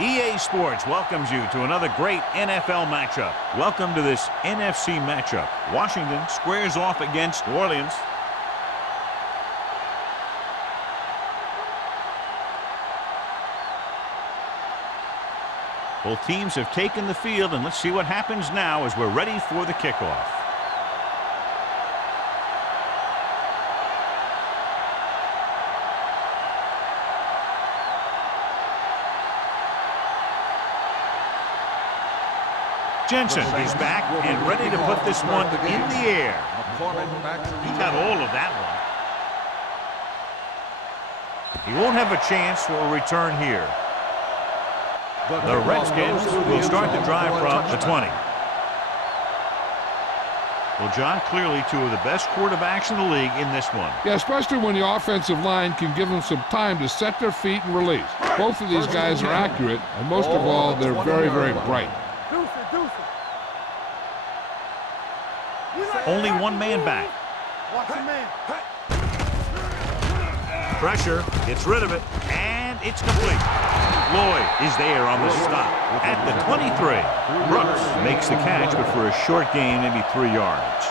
EA Sports welcomes you to another great NFL matchup. Welcome to this NFC matchup. Washington squares off against New Orleans. Both teams have taken the field, and let's see what happens now as we're ready for the kickoff. Jensen is back and ready to put this one in the air. He got all of that one. He won't have a chance for a return here. The Redskins will start the drive from the 20. Well, John, clearly two of the best quarterbacks in the league in this one. Yeah, especially when the offensive line can give them some time to set their feet and release. Both of these guys are accurate, and most of all, they're very, very bright. Only one man back. Pressure, gets rid of it, and it's complete. Lloyd is there on the stop at the 23. Brooks makes the catch, but for a short gain, maybe 3 yards.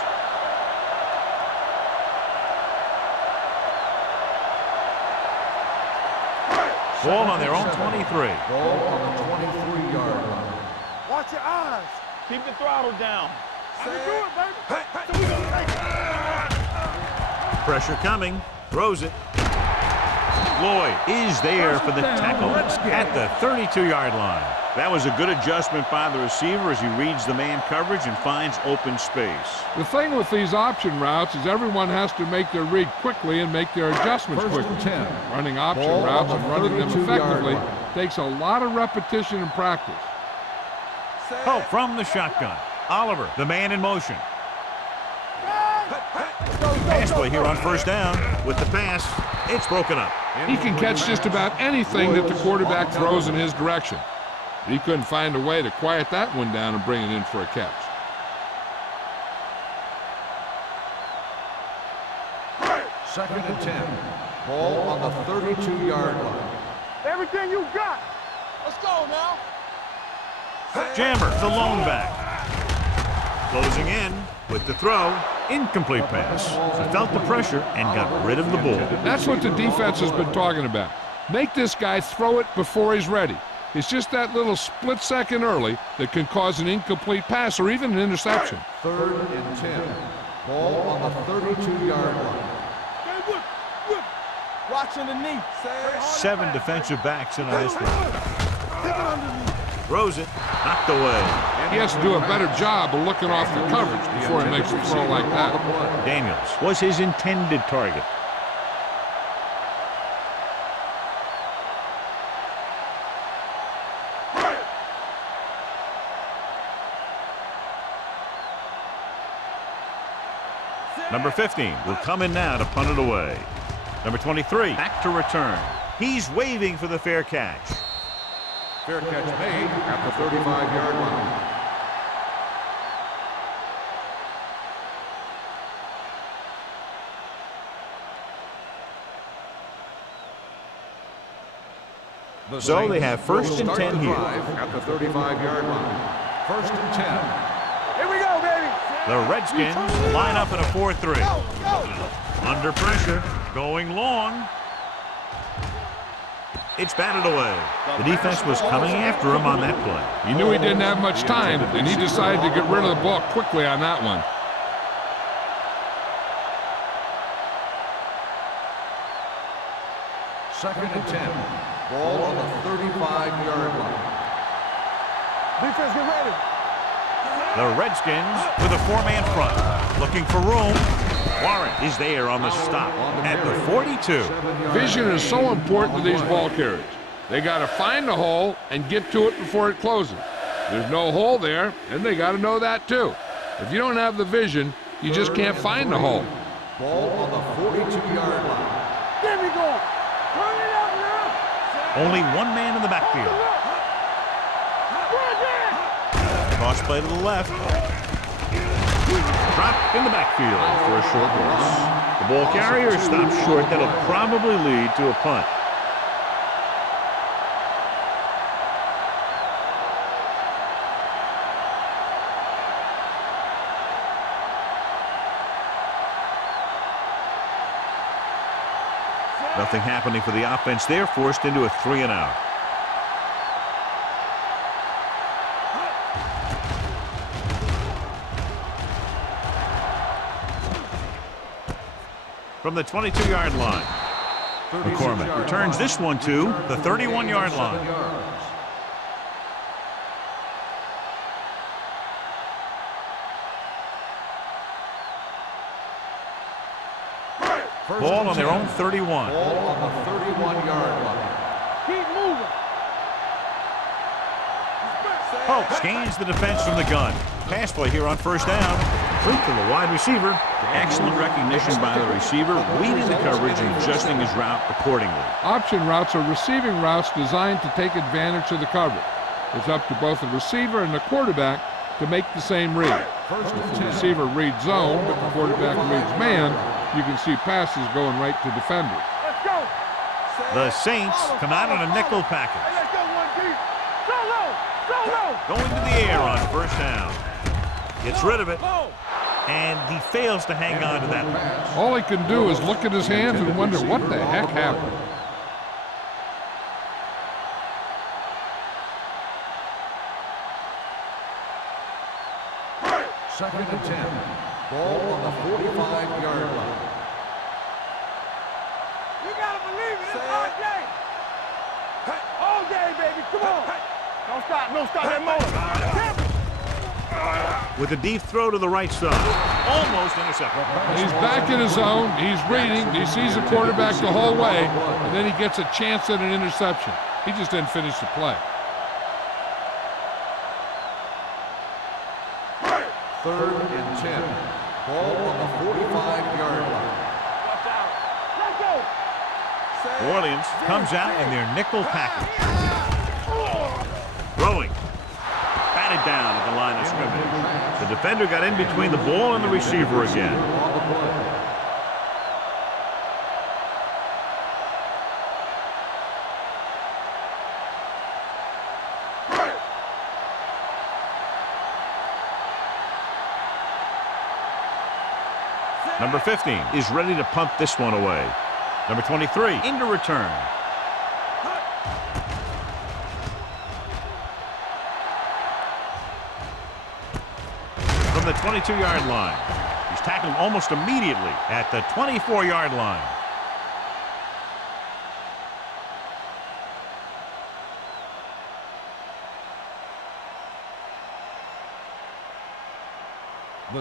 Ball on their own 23. Ball on the 23-yard line. Watch your eyes. Keep the throttle down. Pressure coming. Throws it. Lloyd is there for the tackle at the 32-yard line. That was a good adjustment by the receiver as he reads the man coverage and finds open space. The thing with these option routes is everyone has to make their read quickly and make their adjustments quickly. Running option routes and running them effectively takes a lot of repetition and practice. Oh, from the shotgun. Oliver, the man in motion. Pass play here on first down. With the pass, it's broken up. He can catch just about anything that the quarterback throws in his direction. He couldn't find a way to quiet that one down and bring it in for a catch. Second and 10. Ball on the 32-yard line. Everything you got. Let's go now. Jammer, the lone back. Closing in with the throw. Incomplete pass. He felt the pressure and got rid of the ball. That's what the defense has been talking about. Make this guy throw it before he's ready. It's just that little split second early that can cause an incomplete pass or even an interception. Third and 10. Ball on the 32-yard line. Watch underneath. 7 defensive backs into this one. Throws it, knocked away. He has to do a better job of looking off the coverage before he makes a throw like that. Daniels was his intended target. Number 15 will come in now to punt it away. Number 23 back to return. He's waving for the fair catch. Fair catch made at the 35-yard line. So they have first and 10 here. At the 35-yard line. First and 10. Here we go, baby. The Redskins line up in a 4-3. Under pressure, going long. It's batted away. The defense was coming after him on that play. He knew he didn't have much time, and he decided to get rid of the ball quickly on that one. Second and 10. Ball on the 35-yard line. Defense, get ready. The Redskins with a 4-man front. Looking for room. Warren is there on the stop at the 42. Vision is so important to these ball carriers. They got to find the hole and get to it before it closes. There's no hole there, and they got to know that too. If you don't have the vision, you just can't find the hole. Ball on the 42-yard line. There we go. Turn it out now. Only one man in the backfield. Cross play to the left. Dropped in the backfield for a short loss. The ball carrier stops short. That'll probably lead to a punt. Nothing happening for the offense there, forced into a 3-and-out. From the 22-yard line, McCormick returns this one to the 31-yard line. Ball on their own 31. Ball on the 31-yard line. Keep moving. Pope gains the defense from the gun. Pass play here on first down. Complete to the wide receiver. Excellent recognition by the receiver, reading the coverage and adjusting his route accordingly. Option routes are receiving routes designed to take advantage of the coverage. It's up to both the receiver and the quarterback to make the same read. If the receiver reads zone, but the quarterback reads man, you can see passes going right to defenders. Let's go. The Saints come out on a nickel package. Hey, let's go one deep. So low. So low. Going to the air on first down. Gets rid of it, and he fails to hang on to that one. All he can do is look at his hands and wonder what the heck happened. Second and 10. Ball on the 45-yard line. You gotta believe it. It's all day. All day, baby. Come on. Don't stop. Don't stop that motor. With a deep throw to the right side. Almost intercepted. He's back in his zone. He's reading. He sees the quarterback the whole way, and then he gets a chance at an interception. He just didn't finish the play. Third and 10. Ball on the 45-yard line. Let's go. New Orleans comes out in their nickel package. Throwing. Batted down at the line of scrimmage. The defender got in between the ball and the receiver again. Number 15 is ready to punt this one away. Number 23 into return. From the 22-yard line. He's tackled almost immediately at the 24-yard line.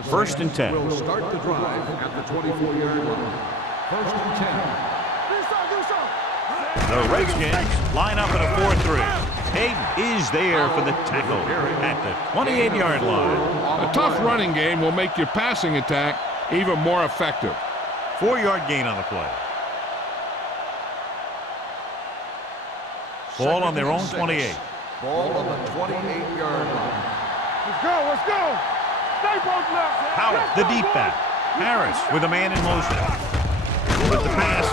First and 10. Will start the drive at the 24-yard line. First and 10. The Redskins line up in a 4-3. Hayden is there for the tackle at the 28-yard line. A tough running game will make your passing attack even more effective. 4-yard gain on the play. Ball on their own 28. Ball on the 28-yard line. Let's go. Let's go. Stay both left. Howard, the deep back. Harris with a man in motion. With the pass.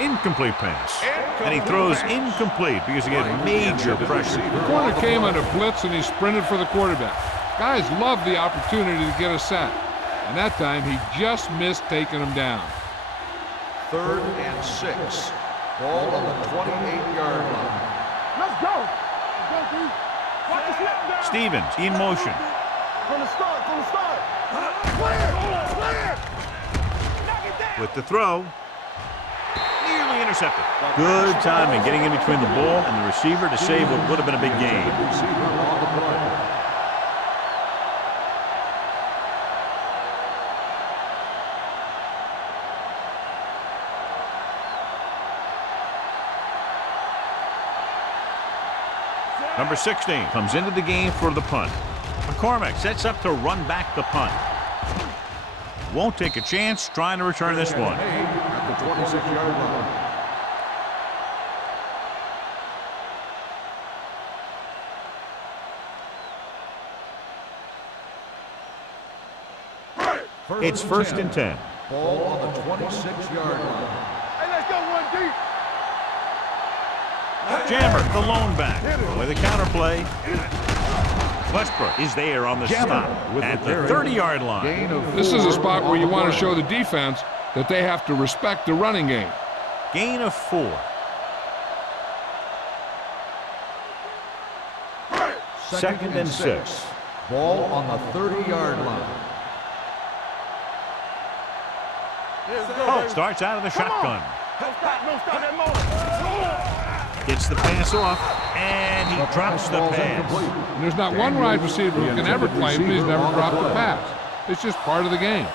Incomplete pass. And he throws incomplete because he gets major pressure. The corner came under blitz and he sprinted for the quarterback. Guys love the opportunity to get a sack. And that time he just missed taking him down. Third and 6. Ball on the 28-yard line. Let's go. Let's go, D. Watch the slip down. Stevens in motion. From the start. From the start. Clear. Knock it down. With the throw. Nearly intercepted. Good timing getting in between the ball and the receiver to save what would have been a big gain. Receiver on the play. Number 16 comes into the game for the punt. McCormick sets up to run back the punt. Won't take a chance trying to return this one. At the 26-yard line. It's first and 10. Ball on the 26-yard line. Hey, let's go one deep. Jammer, the lone back. With a counterplay. Westbrook is there on the stop at the 30-yard line. This is a spot where you want to show the defense that they have to respect the running game. Gain of 4. Second and 6. Ball on the 30-yard line. Pope starts out of the shotgun. No stop that motor. Gets the pass off, and he drops the pass. And there's not one wide receiver who can ever claim that he's never dropped a pass. It's just part of the game.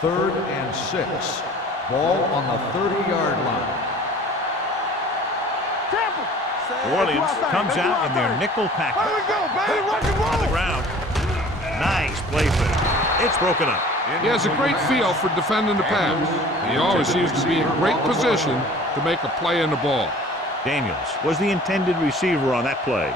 Third and 6. Ball on the 30-yard line. New Orleans comes out in their nickel package. Here we go, baby. Rock and roll. On the ground. Nice play fake. It's broken up. He has a great feel for defending the pass. He always seems to be in great position to make a play in the ball. Daniels was the intended receiver on that play.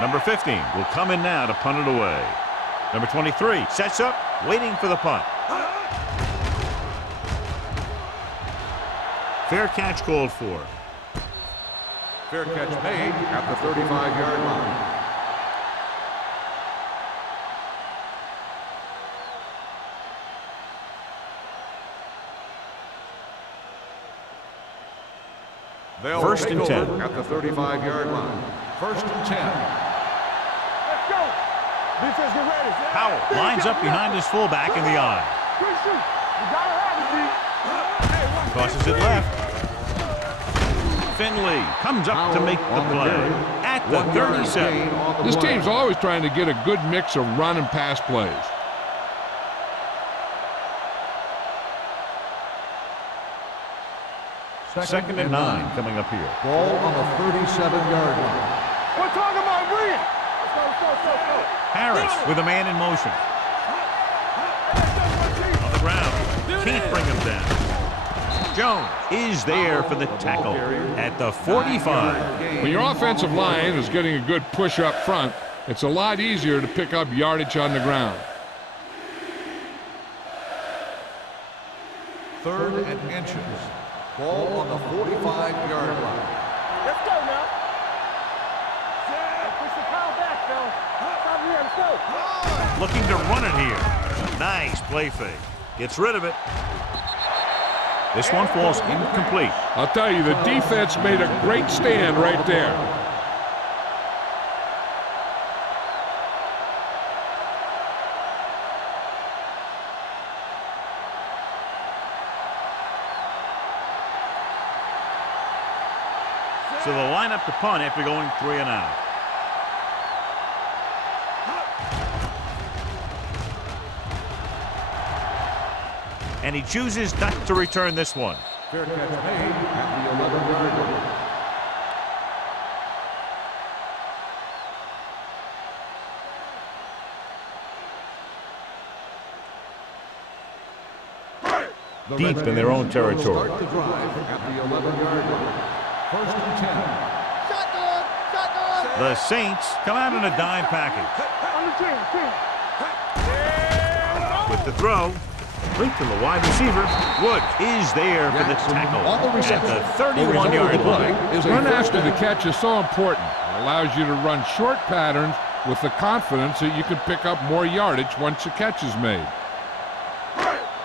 Number 15 will come in now to punt it away. Number 23 sets up, waiting for the punt. Fair catch called for. Fair catch made at the 35-yard line. They'll First take and 10. over at the 35-yard line. First and 10. Let's go. Defense, get ready. Powell lines up behind his fullback in the eye. Quick shoot. You gotta have it, D. Crosses it left. Finley comes up to make the play at the 37. This team's always trying to get a good mix of run and pass plays. Second and 9 coming up here. Ball on the 37-yard line. We're talking about bring it. Let's go. Harris with a man in motion. On the ground. Can't bring him down. Jones is there for the tackle at the 45. When your offensive line is getting a good push up front, it's a lot easier to pick up yardage on the ground. Third and inches. Ball on the 45-yard line. Let's go now. Push the power back, fellas. Stop here. Let's go. Looking to run it here. Nice play fake. Gets rid of it. This one falls incomplete. I'll tell you, the defense made a great stand right there. So they'll line up to punt after going 3 and out. And he chooses not to return this one. Fair catch made at the 11-yard line. Deep in their own territory. Start the drive at the 11-yard line. First and 10. Shotgun. The Saints come out in a dime package. On the team. With the throw, complete to the wide receiver. Woods is there for the tackle at the 31-yard line. Run after the catch is so important. It allows you to run short patterns with the confidence that you can pick up more yardage once the catch is made.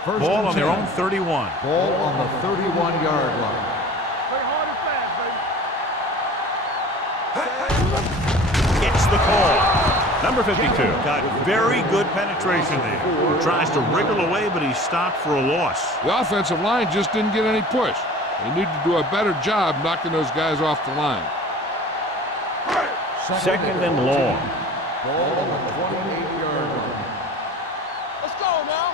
First Ball and on their 10. own 31. Ball on the 31-yard line. Play hard and fast, baby. Gets the call. Number 52 got very good penetration there. Tries to wriggle away, but he's stopped for a loss. The offensive line just didn't get any push. They need to do a better job knocking those guys off the line. Second and long. Ball on the 28-yard line. Let's go now.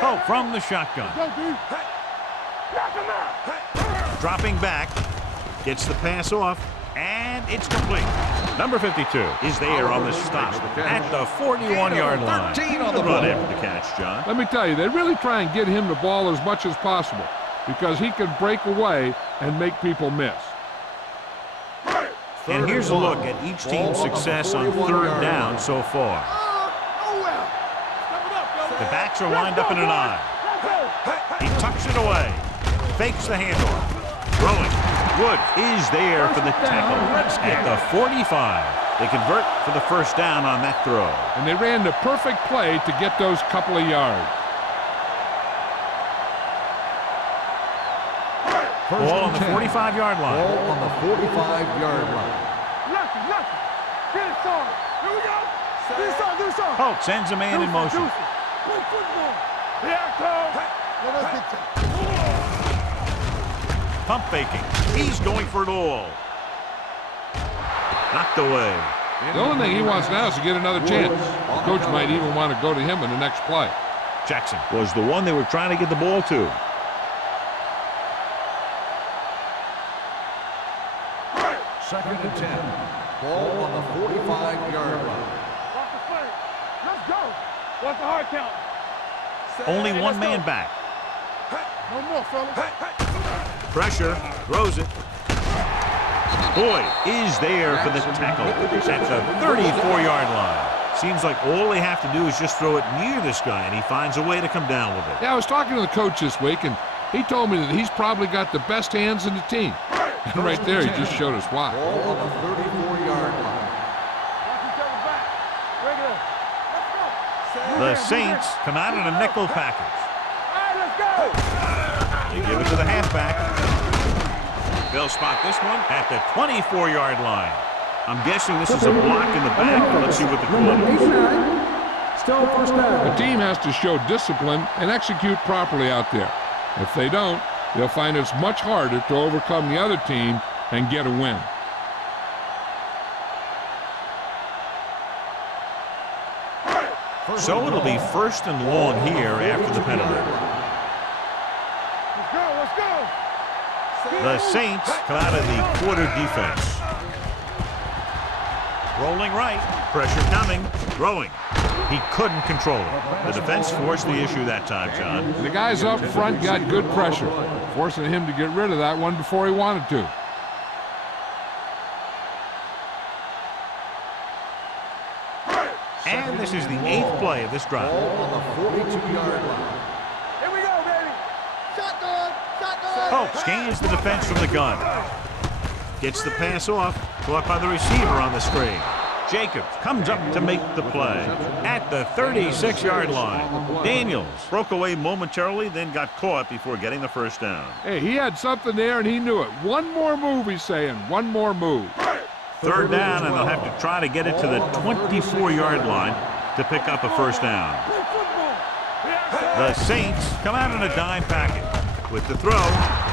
Pope from the shotgun. Go, D. Knock him out. Dropping back. Gets the pass off. And it's complete. Number 52 is there on the stop at the 41-yard line. 13 on the Run play. after the catch, John. Let me tell you, they really try and get him the ball as much as possible because he can break away and make people miss. And here's a look at each team's success on third down so far. The backs are lined up in an eye. He tucks it away. fakes the handoff. Throwing. Wood is there for the tackle at the 45. They convert for the first down on that throw. And they ran the perfect play to get those couple of yards. Ball on the 45-yard line. Ball on the 45-yard line. Lucky. Get it, son. Here we go. Do something. Holt sends a man in motion. Play football. Here I come. Let us get that. Pump faking. He's going for it all. Knocked away. The only thing he wants now is to get another chance. The coach might even want to go to him in the next play. Jackson was the one they were trying to get the ball to. Second and 10. Ball on the 45-yard line. Watch the play. Let's go. What's the hard count? Only one man back. No more, fellas. Pressure. Throws it. Boyd is there for the tackle at the 34-yard line. Seems like all they have to do is just throw it near this guy, and he finds a way to come down with it. Yeah, I was talking to the coach this week, and he told me that he's probably got the best hands in the team. And right there, he just showed us why. Ball on the 34-yard line. Watch each other back. Regular. Let's go. The Saints come out in a nickel package. All right, let's go. They give it to the halfback. They'll spot this one at the 24-yard line. I'm guessing this is a block in the back. Let's see what the call is. Still first down. The team has to show discipline and execute properly out there. If they don't, they'll find it's much harder to overcome the other team and get a win. So it'll be first and long here after the penalty. Let's go. The Saints come out of the quarter defense. Rolling right. Pressure coming. Throwing. He couldn't control it. The defense forced the issue that time, John. The guys up front got good pressure, forcing him to get rid of that one before he wanted to. And this is the 8th play of this drive. Ball on the 42-yard line. Here we go, baby. Shotgun. Hope scans the defense from the gun. Gets the pass off. Caught by the receiver on the screen. Jacobs comes up to make the play at the 36-yard line. Daniels broke away momentarily, then got caught before getting the first down. Hey, he had something there, and he knew it. One more move, he's saying. One more move. Third down, and they'll have to try to get it to the 24-yard line to pick up a first down. Play football. The Saints come out in a dime package with the throw.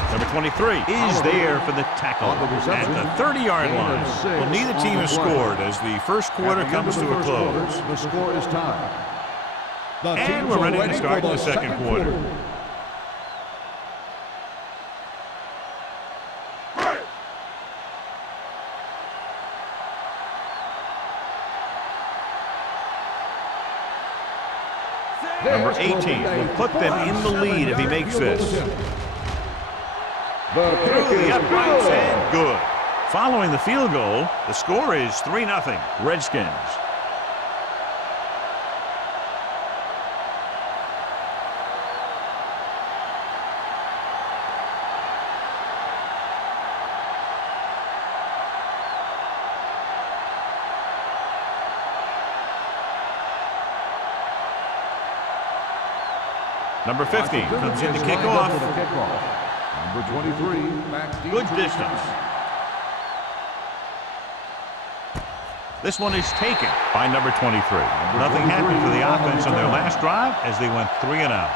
Number 23 is there for the tackle at the 30-yard line. Well, neither team has scored as the first quarter comes to a close. The score is tied. And we're ready to start the second quarter. Number 18 will put them in the lead if he makes this. Through the uprights and good. Following the field goal, the score is 3-0 Redskins. Number 50 comes in to kick off. Number 23, back deep. Good distance. This one is taken by number 23. Nothing happened for the offense on their last drive as they went 3 and out.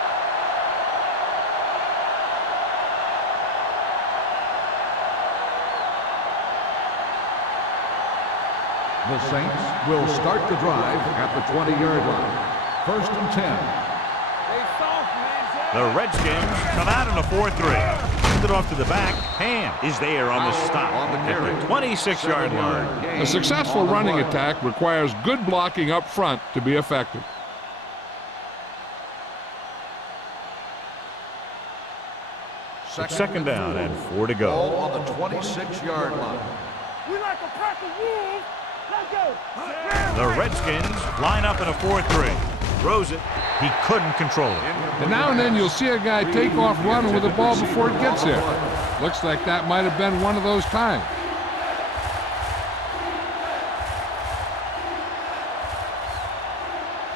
The Saints will start the drive at the 20-yard line. First and 10. The Redskins come out in a 4-3. Send it off to the back. Ham is there on the stop at the 26-yard line. A successful running attack requires good blocking up front to be effective. Second down and 4 to go. Ball on the 26-yard line. We like a pack of wolves. Let's go. The Redskins line up in a 4-3. Throws it. He couldn't control it. And now and then you'll see a guy take off running with the ball before it gets there. Looks like that might have been one of those times.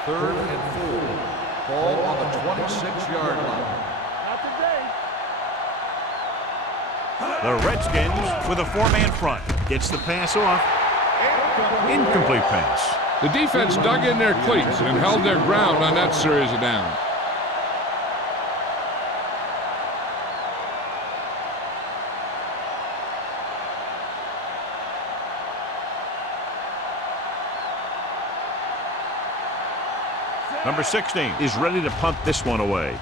Third and 4. Ball on the 26-yard line. Not today. The Redskins with a 4-man front. Gets the pass off. Incomplete pass. The defense dug in their cleats and held their ground on that series of downs. Number 16 is ready to punt this one away.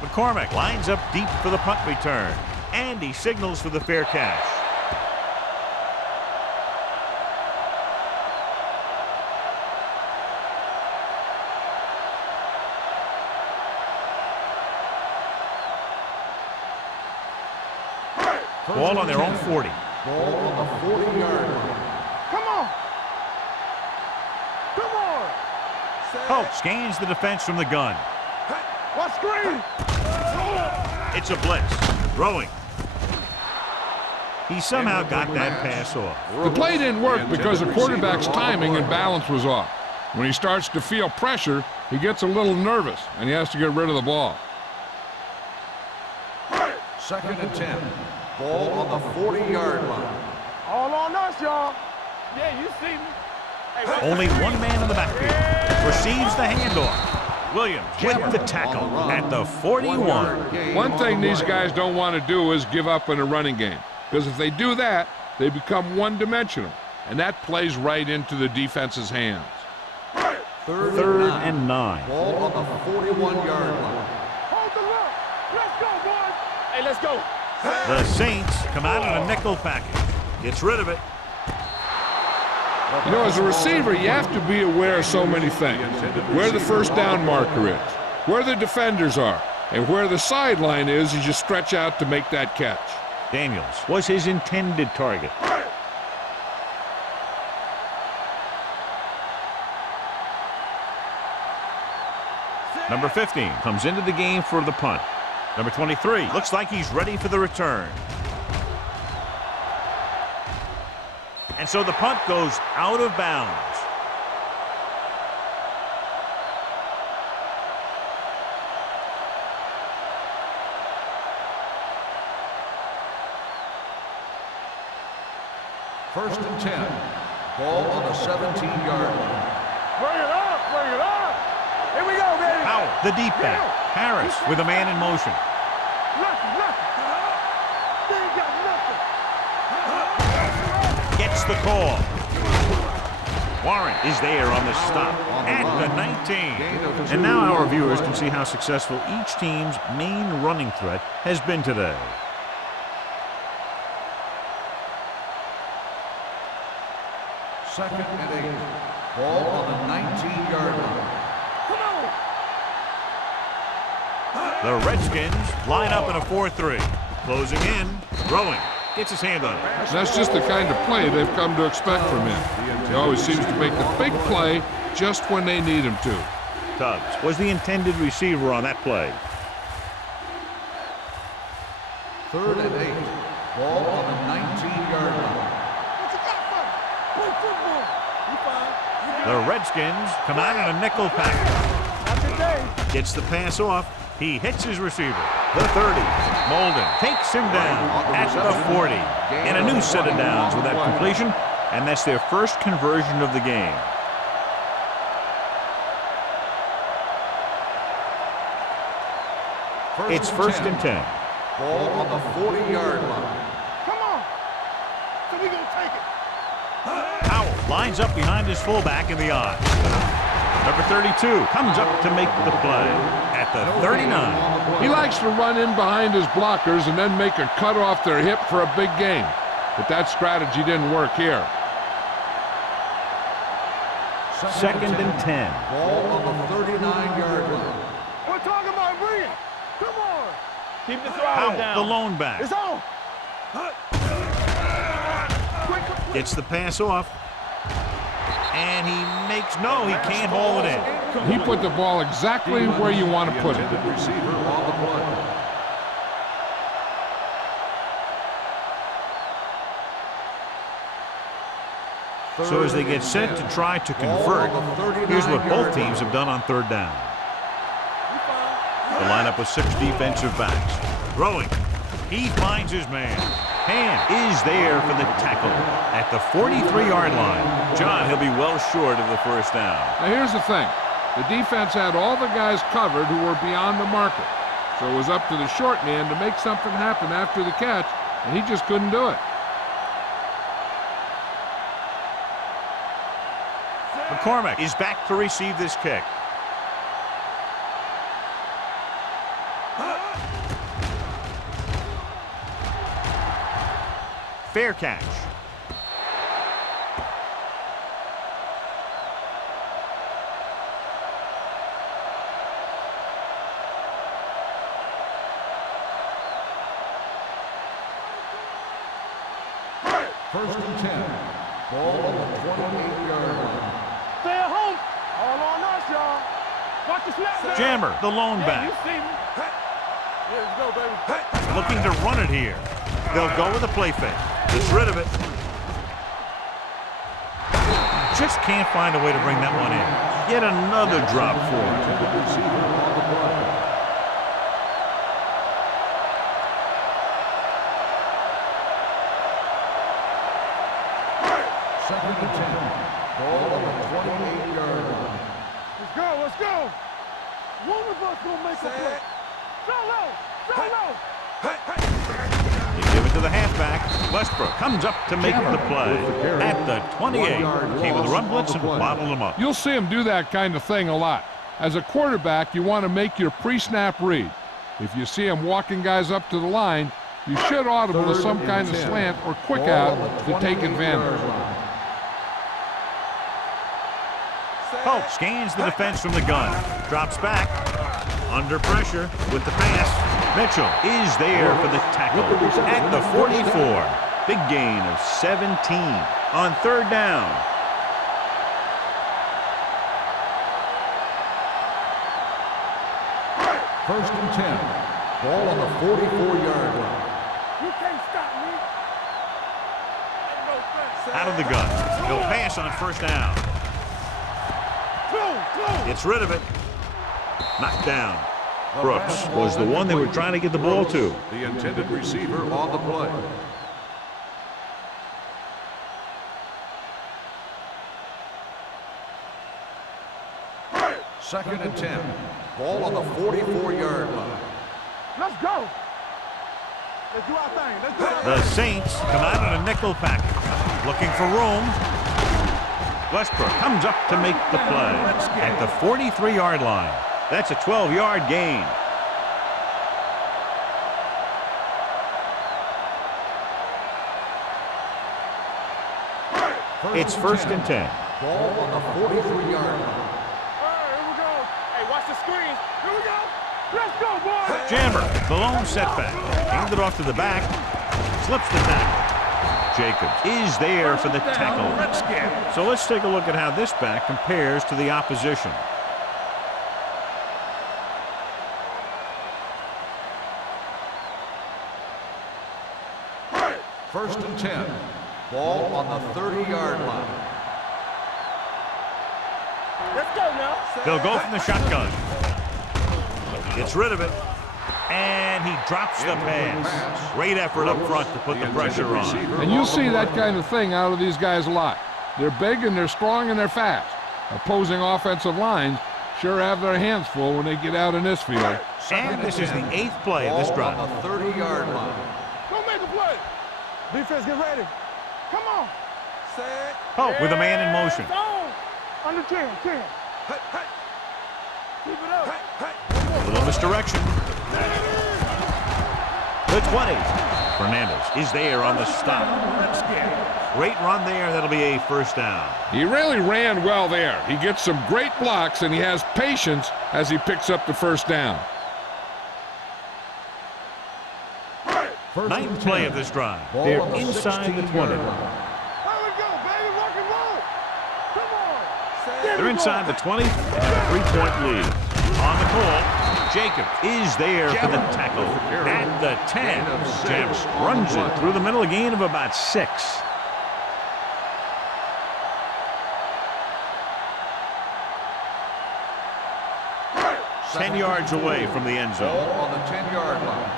McCormick lines up deep for the punt return. And he signals for the fair catch. Ball on their own 40. Ball on the 40-yard line. Come on. Come on. Hope scans the defense from the gun. What screen? It's a blitz. Throwing. He somehow got that pass off. The play didn't work because the quarterback's timing and balance was off. When he starts to feel pressure, he gets a little nervous, and he has to get rid of the ball. Second and 10. Ball on the 40-yard line. All on us, y'all. Yeah, you see me. Only one man in the backfield. Receives the handoff. Williams with the tackle at the 41. One thing these guys don't want to do is give up in a running game, because if they do that, they become one-dimensional, and that plays right into the defense's hands. Third and 9. Ball on the 41-yard line. Hold the look. Let's go, boys. Hey, let's go. The Saints come out in a nickel package. Gets rid of it. You know, as a receiver, you have to be aware of so many things. Where the first down marker is, where the defenders are, and where the sideline is as you stretch out to make that catch. Daniels was his intended target. Number 15 comes into the game for the punt. Number 23 looks like he's ready for the return. And so the punt goes out of bounds. First and 10. Ball on the 17-yard line. Bring it up. Bring it up. Here we go, baby. Powell, the deep back. Harris with a man in motion. Nothing. They ain't got nothing. Gets the call. Warren is there on the stop at the 19. And now our viewers can see how successful each team's main running threat has been today. Second and 8. Ball on the 19-yard line. The Redskins line up in a 4-3. Closing in, throwing. Gets his hand on it. That's just the kind of play they've come to expect from him. He always seems to make the big play just when they need him to. Tubbs was the intended receiver on that play. Third and 8. Ball on the 19-yard line. What you got for me? Play football. You fine. The Redskins come out in a nickel package. Not today. Gets the pass off. He hits his receiver. The 30. Molden takes him down at the 40. And a new set of downs with that completion. And that's their first conversion of the game. It's first and 10. Ball on the 40-yard line. Come on. So we gonna take it. Powell lines up behind his fullback in the I. Number 32 comes up to make the play at the 39. He likes to run in behind his blockers and then make a cut off their hip for a big game. But that strategy didn't work here. Second and 10. Ball on the 39-yard line. We're talking about bring it. Come on. Keep the throttle Powell, down. the lone back. It's on. Quick. Gets the pass off. And he makes, no, he can't hold it in. He put the ball exactly where you want to put it. Receiver on the play. So as they get set to try to convert, here's what both teams have done on third down. The lineup with 6 defensive backs. Throwing. He finds his man. Hand is there for the tackle at the 43-yard line. John, he'll be well short of the first down. Now here's the thing. The defense had all the guys covered who were beyond the marker. So it was up to the short man to make something happen after the catch, and he just couldn't do it. McCormick is back to receive this kick. Fair catch. First and 10. Ball on the 28-yard line. Stay at home. All on us, y'all. Watch the snap, man. Jammer, the lone Yeah, back. you see me. Yeah, let's go, baby. Looking to run it here. They'll go with a play fake. Gets rid of it. Just can't find a way to bring that one in. Yet another drop for him. Receiver on the play. Second and 10. Ball on the 28-yard line. Let's go, let's go. One of us gonna make a play. Solo, solo. You give it to the halfback. Westbrook comes up to make the play. At the 28. Came with the run blitz and bottled him up. You'll see him do that kind of thing a lot. As a quarterback, you want to make your pre-snap read. If you see him walking guys up to the line, you should audible to some kind of slant or quick out to take advantage. Pope scans the defense from the gun. Drops back. Under pressure with the pass. Mitchell is there for the tackle at the 44. Big gain of 17 on third down. First and 10. Ball on the 44-yard line. You can't stop me. Ain't no thing. Out of the gun. He'll pass on first down. Gets rid of it. Knocked down. Brooks was the one they were trying to get the ball to. The intended receiver on the play. Second and 10. Ball on the 44-yard line. Let's go. Let's do our thing. Let's do our thing. The Saints come out in a nickel package. Looking for room. Westbrook comes up to make the play at the 43-yard line. That's a 12-yard gain. It's first and 10. Ball on the 43-yard line. All right, here we go. Hey, watch the screen. Here we go. Let's go, boys. Jammer, the lone setback. Handed off to the back. Slips the tackle. Jacobs is there for the tackle. So let's take a look at how this back compares to the opposition. First and 10. Ball on the 30-yard line. Let's go now. They'll go from the shotgun. Gets rid of it. And he drops the pass. Great effort up front to put the pressure on. And you'll see that kind of thing out of these guys a lot. They're big and they're strong and they're fast. Opposing offensive lines sure have their hands full when they get out in this field. And this is the 8th play of this drive. On the 30-yard line. Go make a play. Defense, get ready. Come on. Set. Pope with a man in motion. Under 10. Keep it up. A little misdirection. The 20. Fernandez is there on the stop. Great run there. That'll be a first down. He really ran well there. He gets some great blocks and he has patience as he picks up the first down. 9th play of this drive. They're inside the 20. There we go, baby. Rock and roll. Come on. They're inside the 20 and have a 3-point lead. On the call, Jacob is there for the tackle. At the 10, James runs it through the middle, a gain of about 6. Ten yards away from the end zone. Ball on the 10-yard line.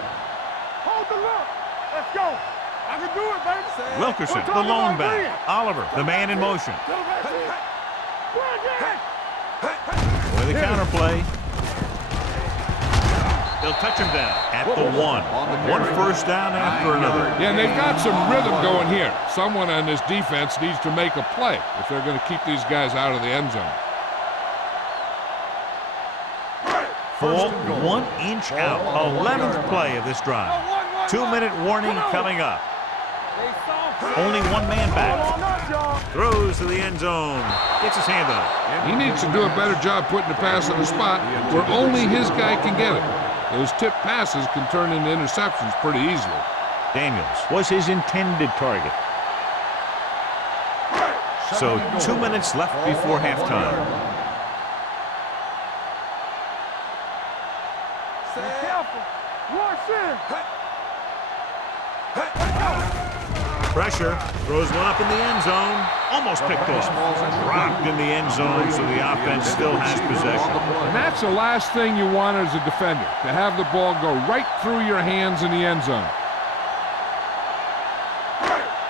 Hold the look. Let's go. I can do it, baby. Wilkerson, the lone back. Oliver, the man in motion. With the counterplay. They'll touch him down at the 1. One first down after another. Yeah, and they've got some rhythm going here. Someone on this defense needs to make a play if they're going to keep these guys out of the end zone. Ball 1 inch out. 11th play of this drive. 2-minute warning coming up. Only one man back. Throws to the end zone. Gets his hand on it. He needs to do a better job putting the pass in the spot where only his guy can get it. Those tip passes can turn into interceptions pretty easily. Daniels was his intended target. So 2 minutes left before halftime. Pressure, throws one up in the end zone, almost picked off. Dropped in the end zone, so the offense still has possession. And that's the last thing you want as a defender, to have the ball go right through your hands in the end zone.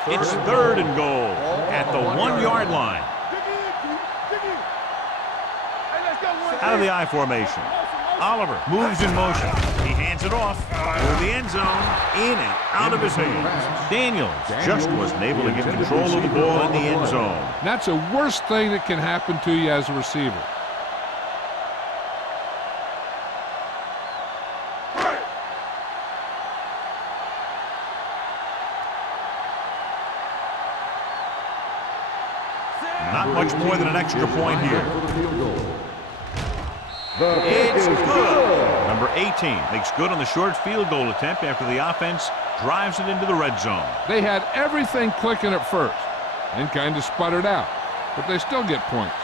It's 3rd and goal at the 1-yard line. Out of the I formation. Oliver moves in motion. He hands it off through the end zone, in and out of his hands. Daniels just wasn't able to get control of the ball in the end zone. That's the worst thing that can happen to you as a receiver. Not much more than an extra point here. It's good. Number 18 makes good on the short field goal attempt after the offense drives it into the red zone. They had everything clicking at first and kind of sputtered out, but they still get points.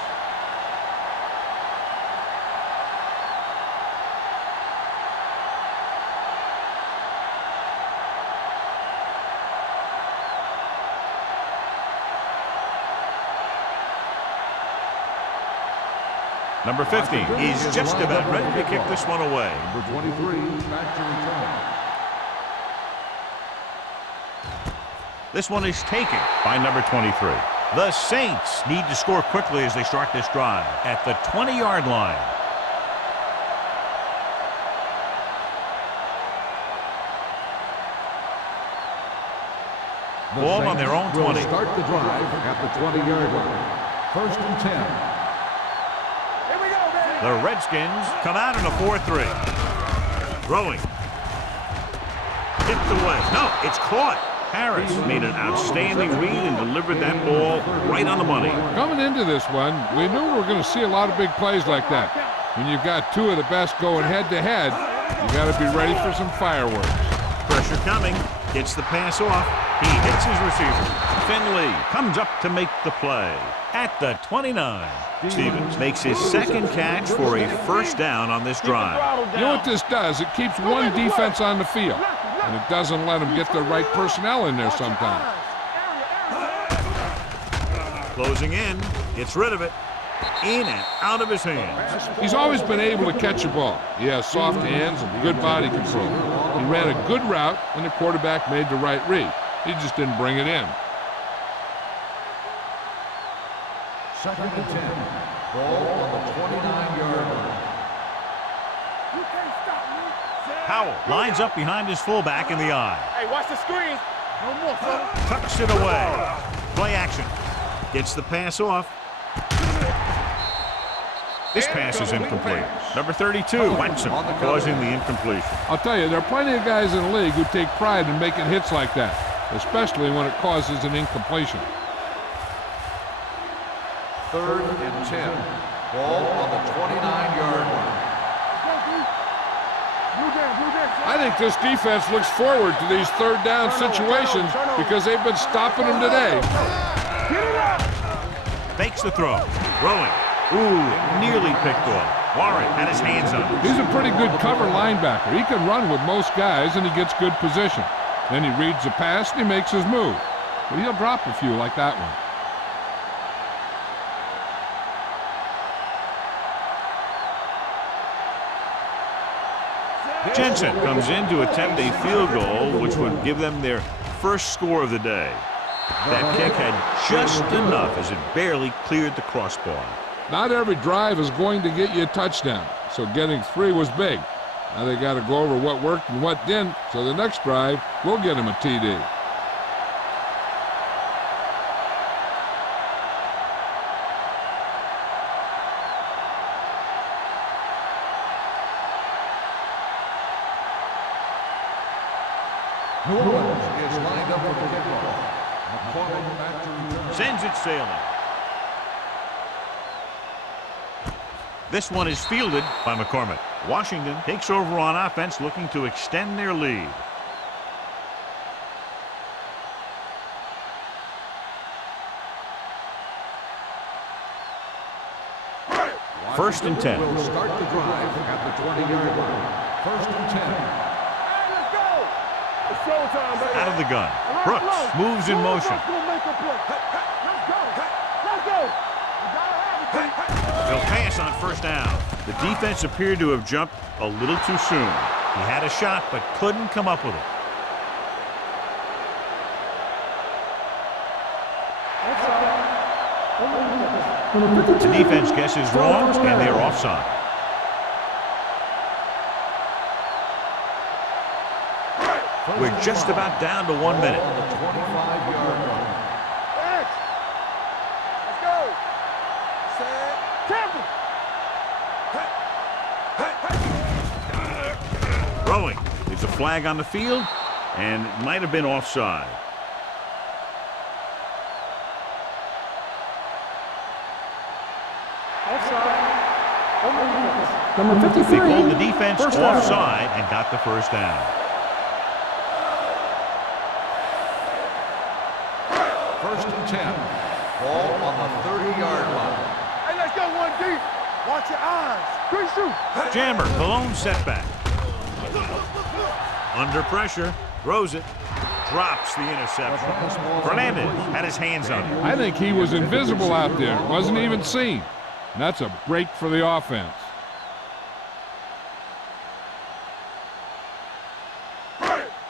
Number 15 is just about ready to kick this one away. Number 23, back to return. This one is taken by number 23. The Saints need to score quickly as they start this drive at the 20-yard line. Ball on their own 20. Start the drive at the 20-yard line. 1st and 10. The Redskins come out in a 4-3. Throwing. Tipped away. No, it's caught. Harris made an outstanding read and delivered that ball right on the money. Coming into this one, we knew we were going to see a lot of big plays like that. When you've got two of the best going head-to-head, you got to be ready for some fireworks. Pressure coming. Gets the pass off. He hits his receiver. Finley comes up to make the play at the 29. Stevens makes his second catch for a first down on this drive. You know what this does? It keeps one defense on the field, and it doesn't let them get the right personnel in there sometimes. Closing in, gets rid of it, in and out of his hands. He's always been able to catch a ball. He has soft hands and good body control. He ran a good route, and the quarterback made the right read. He just didn't bring it in. 2nd and 10. Ball on the 29-yard line. Howell lines up behind his fullback in the eye. Hey, watch the screen. No more, son. Tucks it away. Play action. Gets the pass off. This pass is incomplete. Number 32, Watson, causing the incompletion. I'll tell you, there are plenty of guys in the league who take pride in making hits like that, especially when it causes an incompletion. 3rd and 10. Ball on the 29-yard line. I think this defense looks forward to these third down situations because they've been stopping them today. Fakes the throw. Throwing. Ooh, nearly picked off. Warren had his hands on it. He's a pretty good cover linebacker. He can run with most guys, and he gets good position. Then he reads the pass, and he makes his move. But he'll drop a few like that one. Jensen comes in to attempt a field goal, which would give them their first score of the day. That kick had just enough as it barely cleared the crossbar. Not every drive is going to get you a touchdown, so getting 3 was big. Now they got to go over what worked and what didn't, so the next drive will get them a TD. New Orleans is lined up for the kickoff. McCormick back to return. Sends it sailing. This one is fielded by McCormick. Washington takes over on offense, looking to extend their lead. First and 10. Will start the drive at the 20-yard line. First and 10. Out of the gun. Brooks moves in motion. They'll pass on first down. The defense appeared to have jumped a little too soon. He had a shot but couldn't come up with it. The defense guesses wrong, and they're offside. We're just about down to 1 minute. On the 25-yard line. Let's go. Set. Temple. Throwing. There's a flag on the field, and it might have been offside. Number 53. They called the defense First down. offside and got the first down. First and 10. Ball on the 30-yard line. Hey, let's go 1 deep. Watch your eyes. Good shoot. Jammer, the lone setback. Under pressure, throws it, drops the interception. Fernandez had his hands on it. I think he was invisible out there. Wasn't even seen. And that's a break for the offense.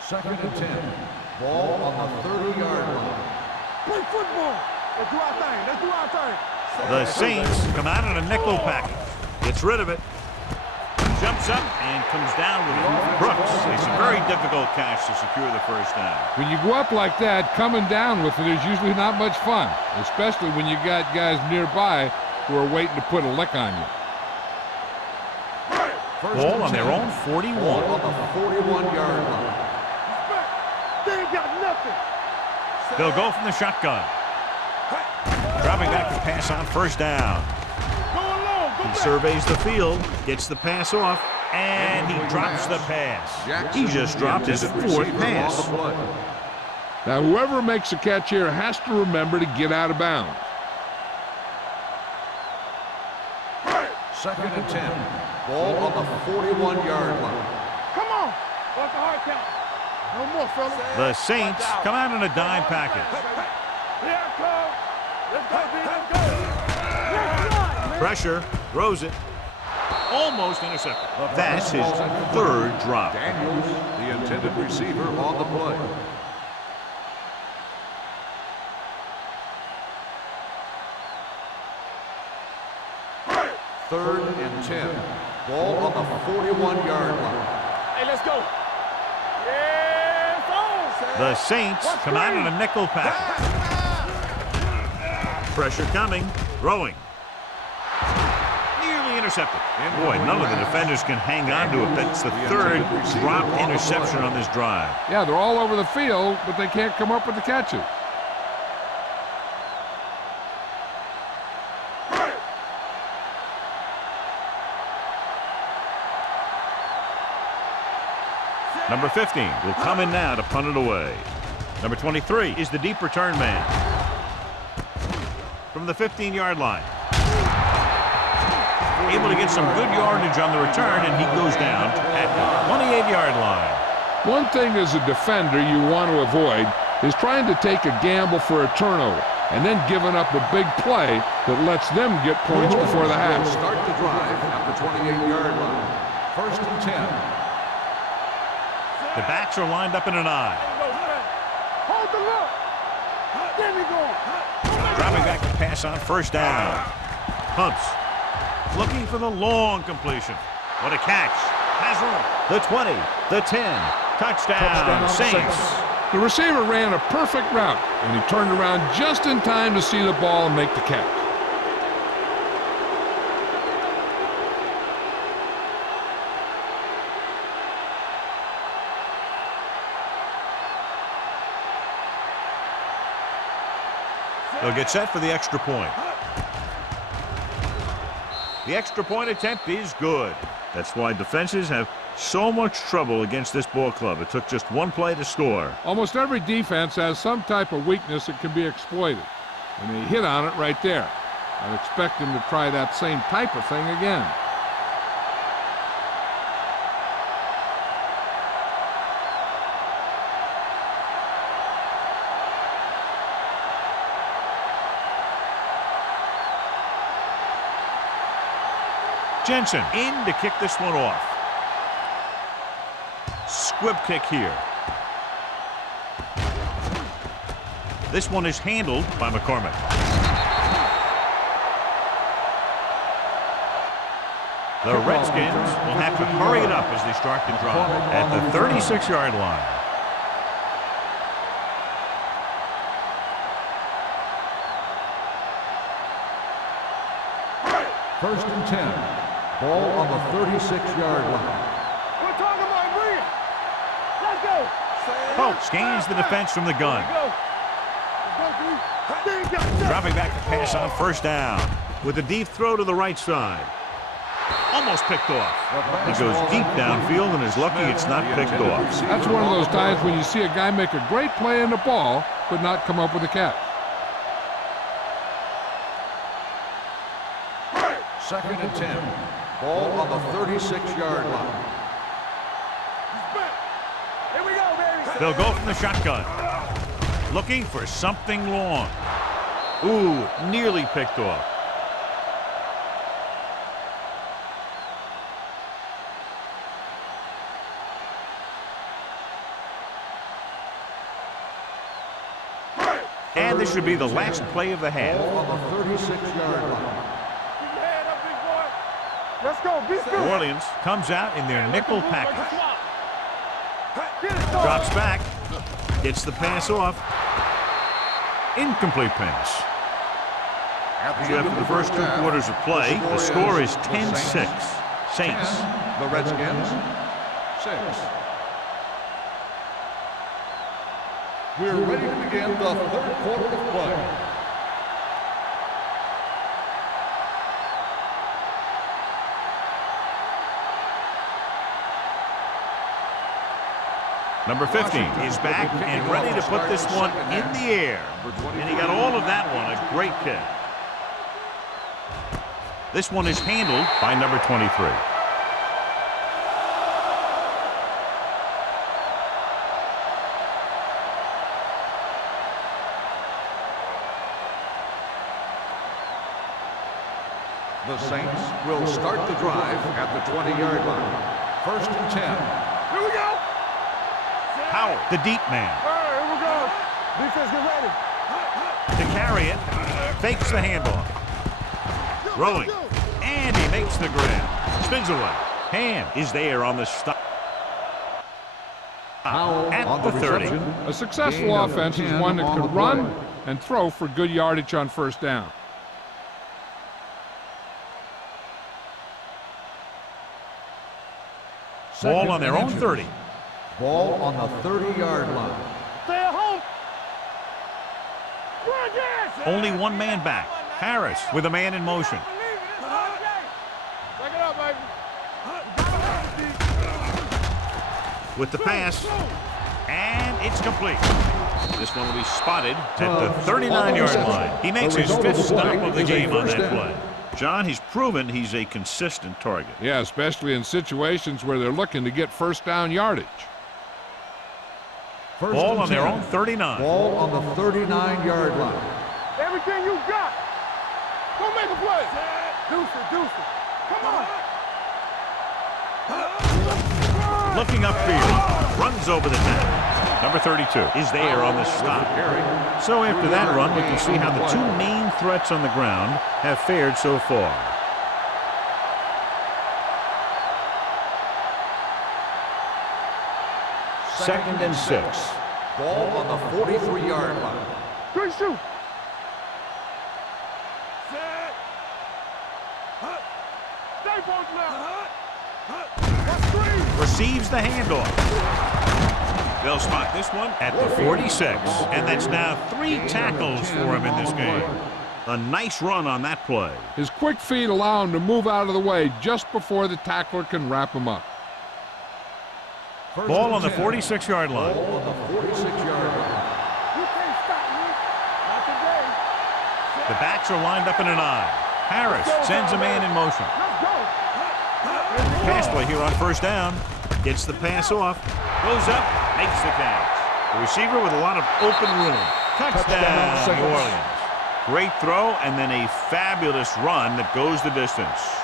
Second and 10. Ball on the 30-yard line. Play football. Let's do our thing. Let's do our thing. The Saints come out in a nickel package. Gets rid of it. Jumps up and comes down with it. Brooks makes a very difficult catch to secure the first down. When you go up like that, coming down with it is usually not much fun, especially when you got guys nearby who are waiting to put a lick on you. Ball on their own 41. Ball on the 41-yard line. They ain't got nothing. They'll go from the shotgun. Dropping back to pass on first down. Go along. Go He back. surveys the field, gets the pass off, and he drops the pass. He just dropped his fourth pass. Now, whoever makes a catch here has to remember to get out of bounds. Second and 10. Ball on the 41-yard line. Come on. Watch the hard count. No more, fella. The Saints come out in a dime package. Here I come. Let's go, B. Let's go. Let's run, man. Pressure, throws it, almost intercepted. That's his third drop. Daniels, the intended receiver, on the play. Third and 10. Ball on the 41-yard line. Hey, let's go. Yeah, The Saints come out in a nickel package. Pressure coming, throwing. Nearly intercepted. Boy, none of the defenders can hang on to it. That's the third drop interception on this drive. Yeah, they're all over the field, but they can't come up with the catches. Number 15 will come in now to punt it away. Number 23 is the deep return man. From the 15-yard line. able to get some good yardage on the return, and he goes down at the 28-yard line. One thing as a defender you want to avoid is trying to take a gamble for a turnover and then giving up a big play that lets them get points before the half. Start the drive at the 28-yard line. First and 10. The backs are lined up in an I. Hold the look. There we go. Dropping back to pass on first down. Pumps. Looking for the long completion. What a catch. Has room. The 20. The 10. Touchdown, Saints. The receiver ran a perfect route, and he turned around just in time to see the ball and make the catch. They'll get set for the extra point. The extra point attempt is good. That's why defenses have so much trouble against this ball club. It took just one play to score. Almost every defense has some type of weakness that can be exploited, and they hit on it right there. I'd expect them to try that same type of thing again. Jensen in to kick this one off. Squib kick here. This one is handled by McCormick. The Redskins will have to hurry it up as they start the drive at the 36-yard line. First and 10. Ball on the 36-yard line. We're talking about Bria. Let's go. Pope scans the defense from the gun. Dropping back to pass on first down with a deep throw to the right side. Almost picked off. He goes deep downfield and is lucky it's not picked off. That's one of those times when you see a guy make a great play in the ball but not come up with a catch. Second and 10. Ball on the 36-yard line. Here we go, baby. They'll go from the shotgun. Looking for something long. Ooh, nearly picked off. And this should be the last play of the half. Ball on the 36-yard line. Let's go. New Orleans comes out in their nickel package. Drops back. Gets the pass off. Incomplete pass. After the first 2 quarters of play, the score is 10-6. Saints. The Redskins, 6. We're ready to begin the third quarter of play. Number 15 is back and ready to put this one in the air. And he got all of that one. A great kick. This one is handled by number 23. The Saints will start the drive at the 20-yard line. First and 10. Here we go. Howard, the deep man. All right, here we go. Defense, get ready. To carry it, fakes the handoff. Throwing, and he makes the grab. Spins away. Hand is there on the stop. At the 30. A successful offense is one that can run and throw for good yardage on first down. Ball on their own 30. Ball on the 30-yard line. Stay at home. Run, yes. Only one man back. Harris with a man in motion. Back it up, baby. With the pass, and it's complete. This one will be spotted at the 39-yard line. He makes his 5th stop of the game on that play. John, he's proven he's a consistent target. Yeah, especially in situations where they're looking to get first down yardage. First Ball and on their 10. own 39. Ball on the 39-yard line. Everything you got. Go make a play. Deuce it, deuce it. Come on. Looking upfield, runs over the tackle. Number 32 is there on the stop. So after that run, we can see how the two main threats on the ground have fared so far. Second and 6. Ball on the 43-yard line. Good shoot. Stay both left. Receives the handoff. They'll spot this one at the 46. And that's now 3 tackles for him in this game. A nice run on that play. His quick feet allow him to move out of the way just before the tackler can wrap him up. Ball on the 46-yard line. Ball on the 46-yard line. You can't stop me. Not today. The backs are lined up in an I. Harris sends a man in motion. Let's go. Pass play here on first down. Gets the pass off. Goes up. Makes the catch. The receiver with a lot of open room. Touchdown, New Orleans. Great throw and then a fabulous run that goes the distance.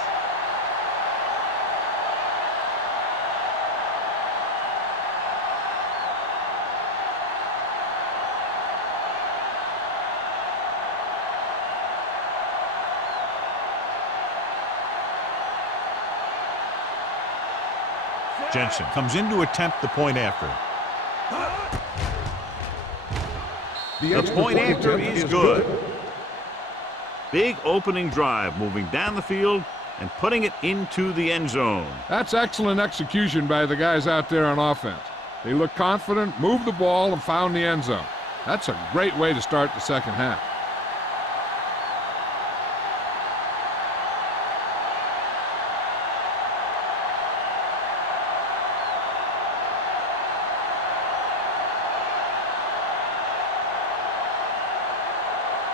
Jensen comes in to attempt the point after. The point after is good. Big opening drive, moving down the field and putting it into the end zone. That's excellent execution by the guys out there on offense. They look confident, moved the ball, and found the end zone. That's a great way to start the second half.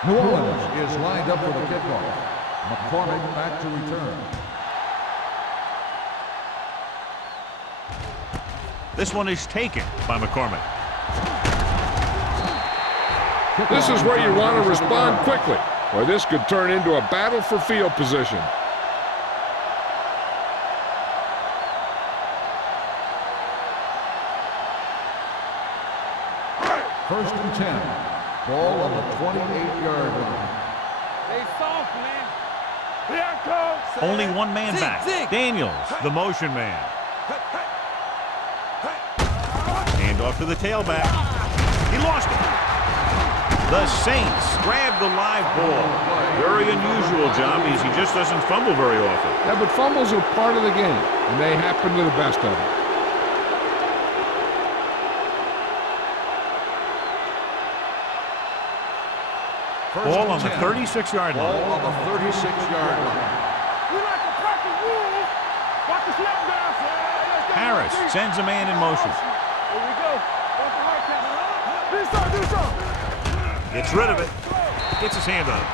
New Orleans is lined up for the kickoff. McCormick back to return. This one is taken by McCormick. This is where you want to respond quickly, or this could turn into a battle for field position. First and 10. Ball on the 28-yard line. They soft, man. Here I come. Only one man back. Daniels, the motion man. Hand off to the tailback. He lost it. The Saints grab the live ball. Very unusual, John, because he just doesn't fumble very often. Yeah, but fumbles are part of the game, and they happen to the best of them. Ball on the 36-yard line. Ball on the 36-yard line. We like to practice rules. Watch the slap down. Harris sends a man in motion. Here we go. Watch the hard catch. Do something. Gets rid of it. Gets his hand on it.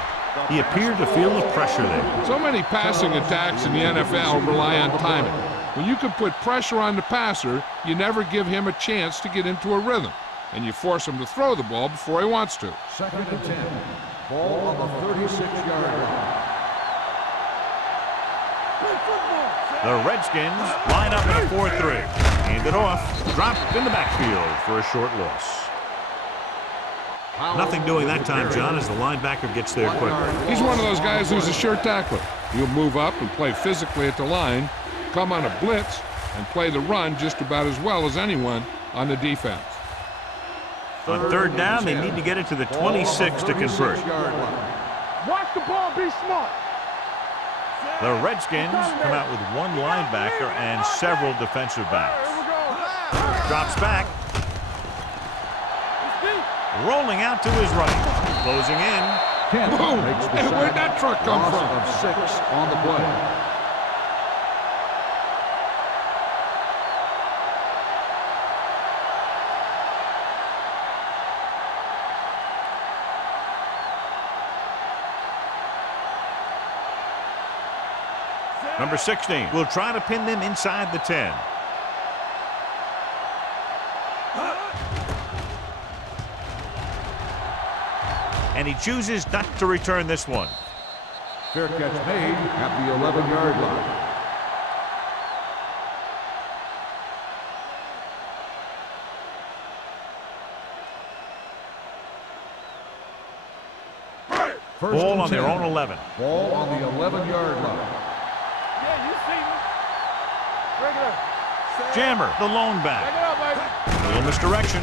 He appeared to feel the pressure there. So many passing attacks in the NFL rely on timing. When you can put pressure on the passer, you never give him a chance to get into a rhythm, and you force him to throw the ball before he wants to. Second and 10. Ball on the 36-yard line. The Redskins line up in a 4-3. Hand it off. Dropped in the backfield for a short loss. Nothing doing that time, John, as the linebacker gets there quickly. He's one of those guys who's a sure tackler. He'll move up and play physically at the line, come on a blitz, and play the run just about as well as anyone on the defense. On third down, they need to get it to the 26 to convert. Watch the ball, be smart. The Redskins come out with one linebacker and several defensive backs. Drops back. Rolling out to his right. Closing in. Boom! And where'd that truck come from? Loss of 6 on the play. Number 16 will try to pin them inside the 10. And he chooses not to return this one. Fair catch made at the 11-yard line. First Ball and on their 10. own 11. Ball on the 11-yard line. Yeah, you see me. Break it up. Jammer, the lone Break it back. up, baby. A little misdirection.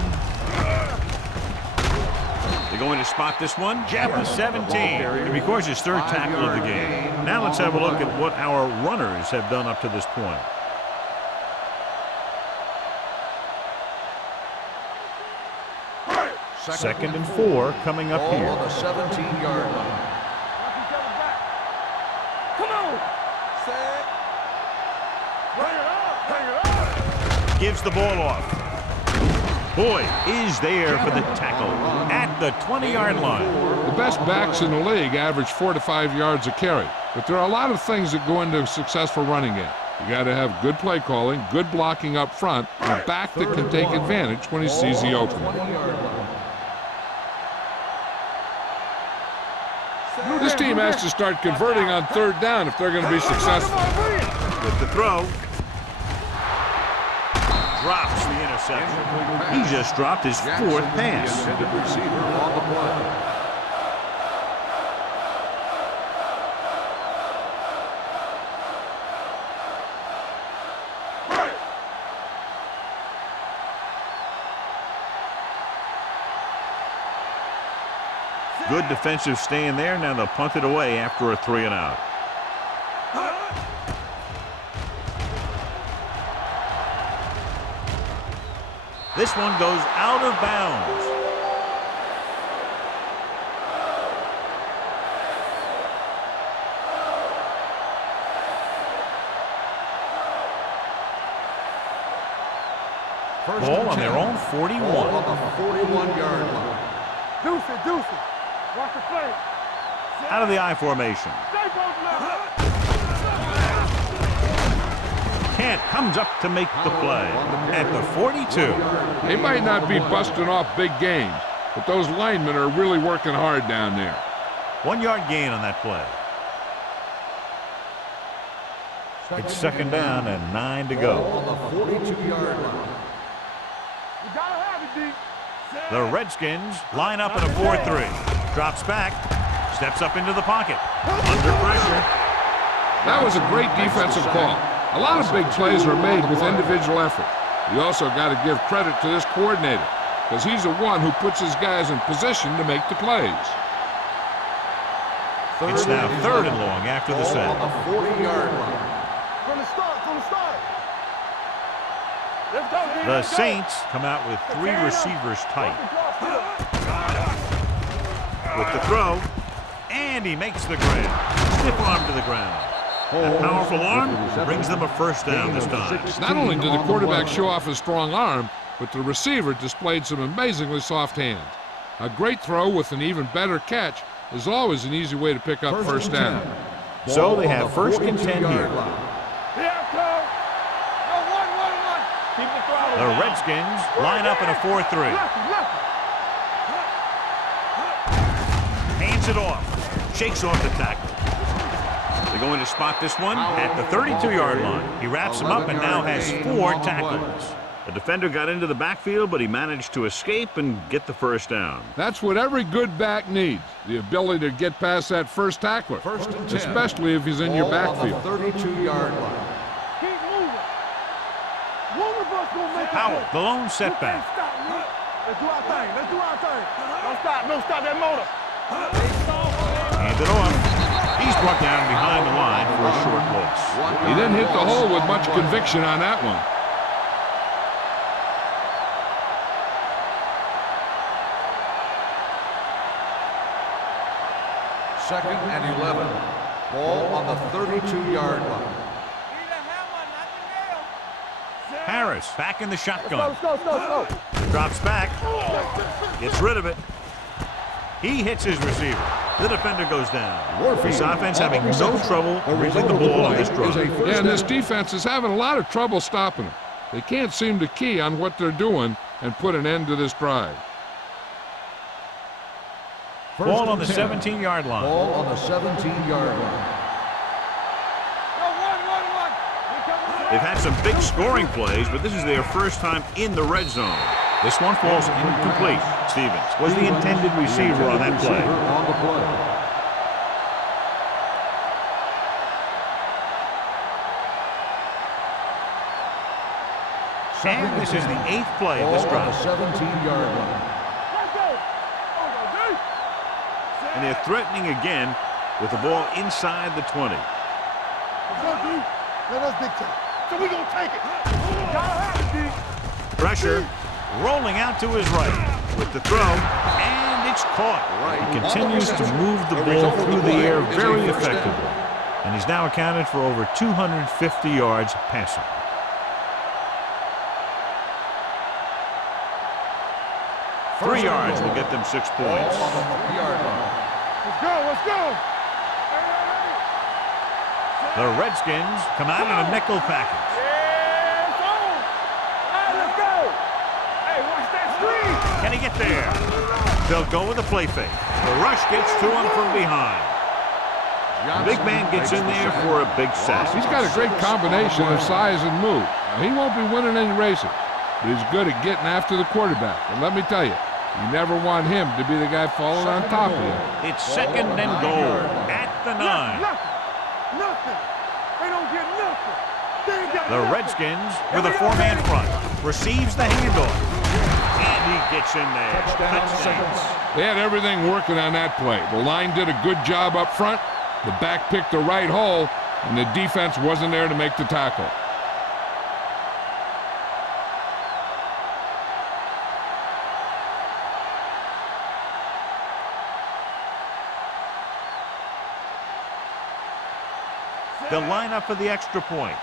They're going to spot this one. Jab the 17. It records his third tackle of the game. Now let's have a look at what our runners have done up to this point. Second and 4 coming up Ball here. on the 17-yard line. Knock each other back. Come on. Set. Bring it up. Bring it up. Gives the ball off. Boyd is there for the tackle at the 20-yard line. The best backs in the league average 4 to 5 yards a carry, but there are a lot of things that go into a successful running game. You got to have good play calling, good blocking up front, and a back that can take advantage when he sees the opening. 20-yard line. This team has to start converting on third down if they're going to be successful. With the throw. Drops the interception. He just dropped his fourth pass. Intended receiver on the play. Good defensive stand there. Now they'll punt it away after a 3-and-out. This one goes out of bounds. Ball on their own 41. Ball on the 41-yard line. Deuce it, deuce it. Watch the play. Out of the I formation. Stay both left. Kent comes up to make the play at the 42. They might not be busting off big games, but those linemen are really working hard down there. 1-yard gain on that play. It's second down and 9 to Ball go. on the 42-yard line. You gotta have it, D. The Redskins line up in a 4-3. Drops back. Steps up into the pocket. Under pressure. That was a great defensive call. A lot of big plays are made with individual effort. You also got to give credit to this coordinator, because he's the one who puts his guys in position to make the plays. It's now third and long after the Ball set. on the 40-yard line. From the start, from the start. Let's go, D. The Let's go. Saints come out with 3 receivers tight. With the throw, and he makes the grab. Stiff arm to the ground. That powerful arm brings them a first down this time. Not only did the quarterback show off his strong arm, but the receiver displayed some amazingly soft hands. A great throw with an even better catch is always an easy way to pick up first down. So they have first and 10 here. Here it comes. Go, one. Keep the throttle The down. Redskins line up in a 4-3. Left. Hands it off. Shakes off the tackle. They're going to spot this one at the 32-yard line. He wraps him up and now has 4 tackles. The defender got into the backfield, but he managed to escape and get the first down. That's what every good back needs, the ability to get past that first tackler, First and 10. especially if he's in your Ball on the backfield. 32-yard line. Keep moving. One of us gonna make Howell, it. the lone Can't setback. stop me. Let's do our thing. Don't stop that motor. Hand it off. He's brought down behind the line for a short loss. He didn't hit the hole with much conviction on that one. Second and 11. Ball on the 32-yard line. Harris back in the shotgun. Go. Drops back. Gets rid of it. He hits his receiver. The defender goes down. Warfield, This offense on the having no reception. trouble The moving result the of the ball on play this is drive. a first Yeah, and this down. defense is having a lot of trouble stopping them. They can't seem to key on what they're doing and put an end to this drive. First Ball and on the 10. 17-yard line. Ball on the 17-yard line. They've had some big scoring plays, but this is their first time in the red zone. This one falls incomplete. Stevens was the intended receiver on that play. On the play. And this is the 8th play of this Ball on the drive. 17-yard line. And they're threatening again with the ball inside the 20. Let us dictate. So we gonna take it. Gotta have it, D. Pressure rolling out to his right with the throw, and it's caught. He continues to move the ball through the air very effectively, and he's now accounted for over 250 yards passing. Three yards will get them 6 points. Ball on the 3-yard line. Let's go, let's go. The Redskins come out in a nickel package. Yeah, it's on. All right, let's go. Hey, watch that screen. Can he get there? They'll go with a play fake. The rush gets to him from behind. The big man gets in there for a big sack. He's got a great combination of size and move. Now, he won't be winning any races, but he's good at getting after the quarterback. And let me tell you, you never want him to be the guy falling on top of you. It's 2nd and goal at the 9. Nothing. They don't get nothing. They ain't got The nothing. Redskins with a 4-man front. Receives the handoff. And he gets in there. They had everything working on that play. The line did a good job up front. The back picked the right hole, and the defense wasn't there to make the tackle. They'll line up for the extra point.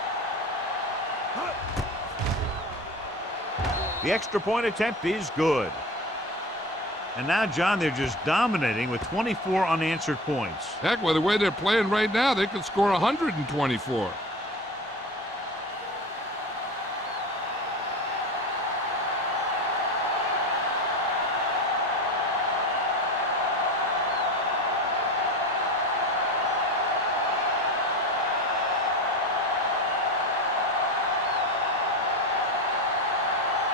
The extra point attempt is good. And now, John, they're just dominating with 24 unanswered points. Heck, with the way they're playing right now, they could score 124.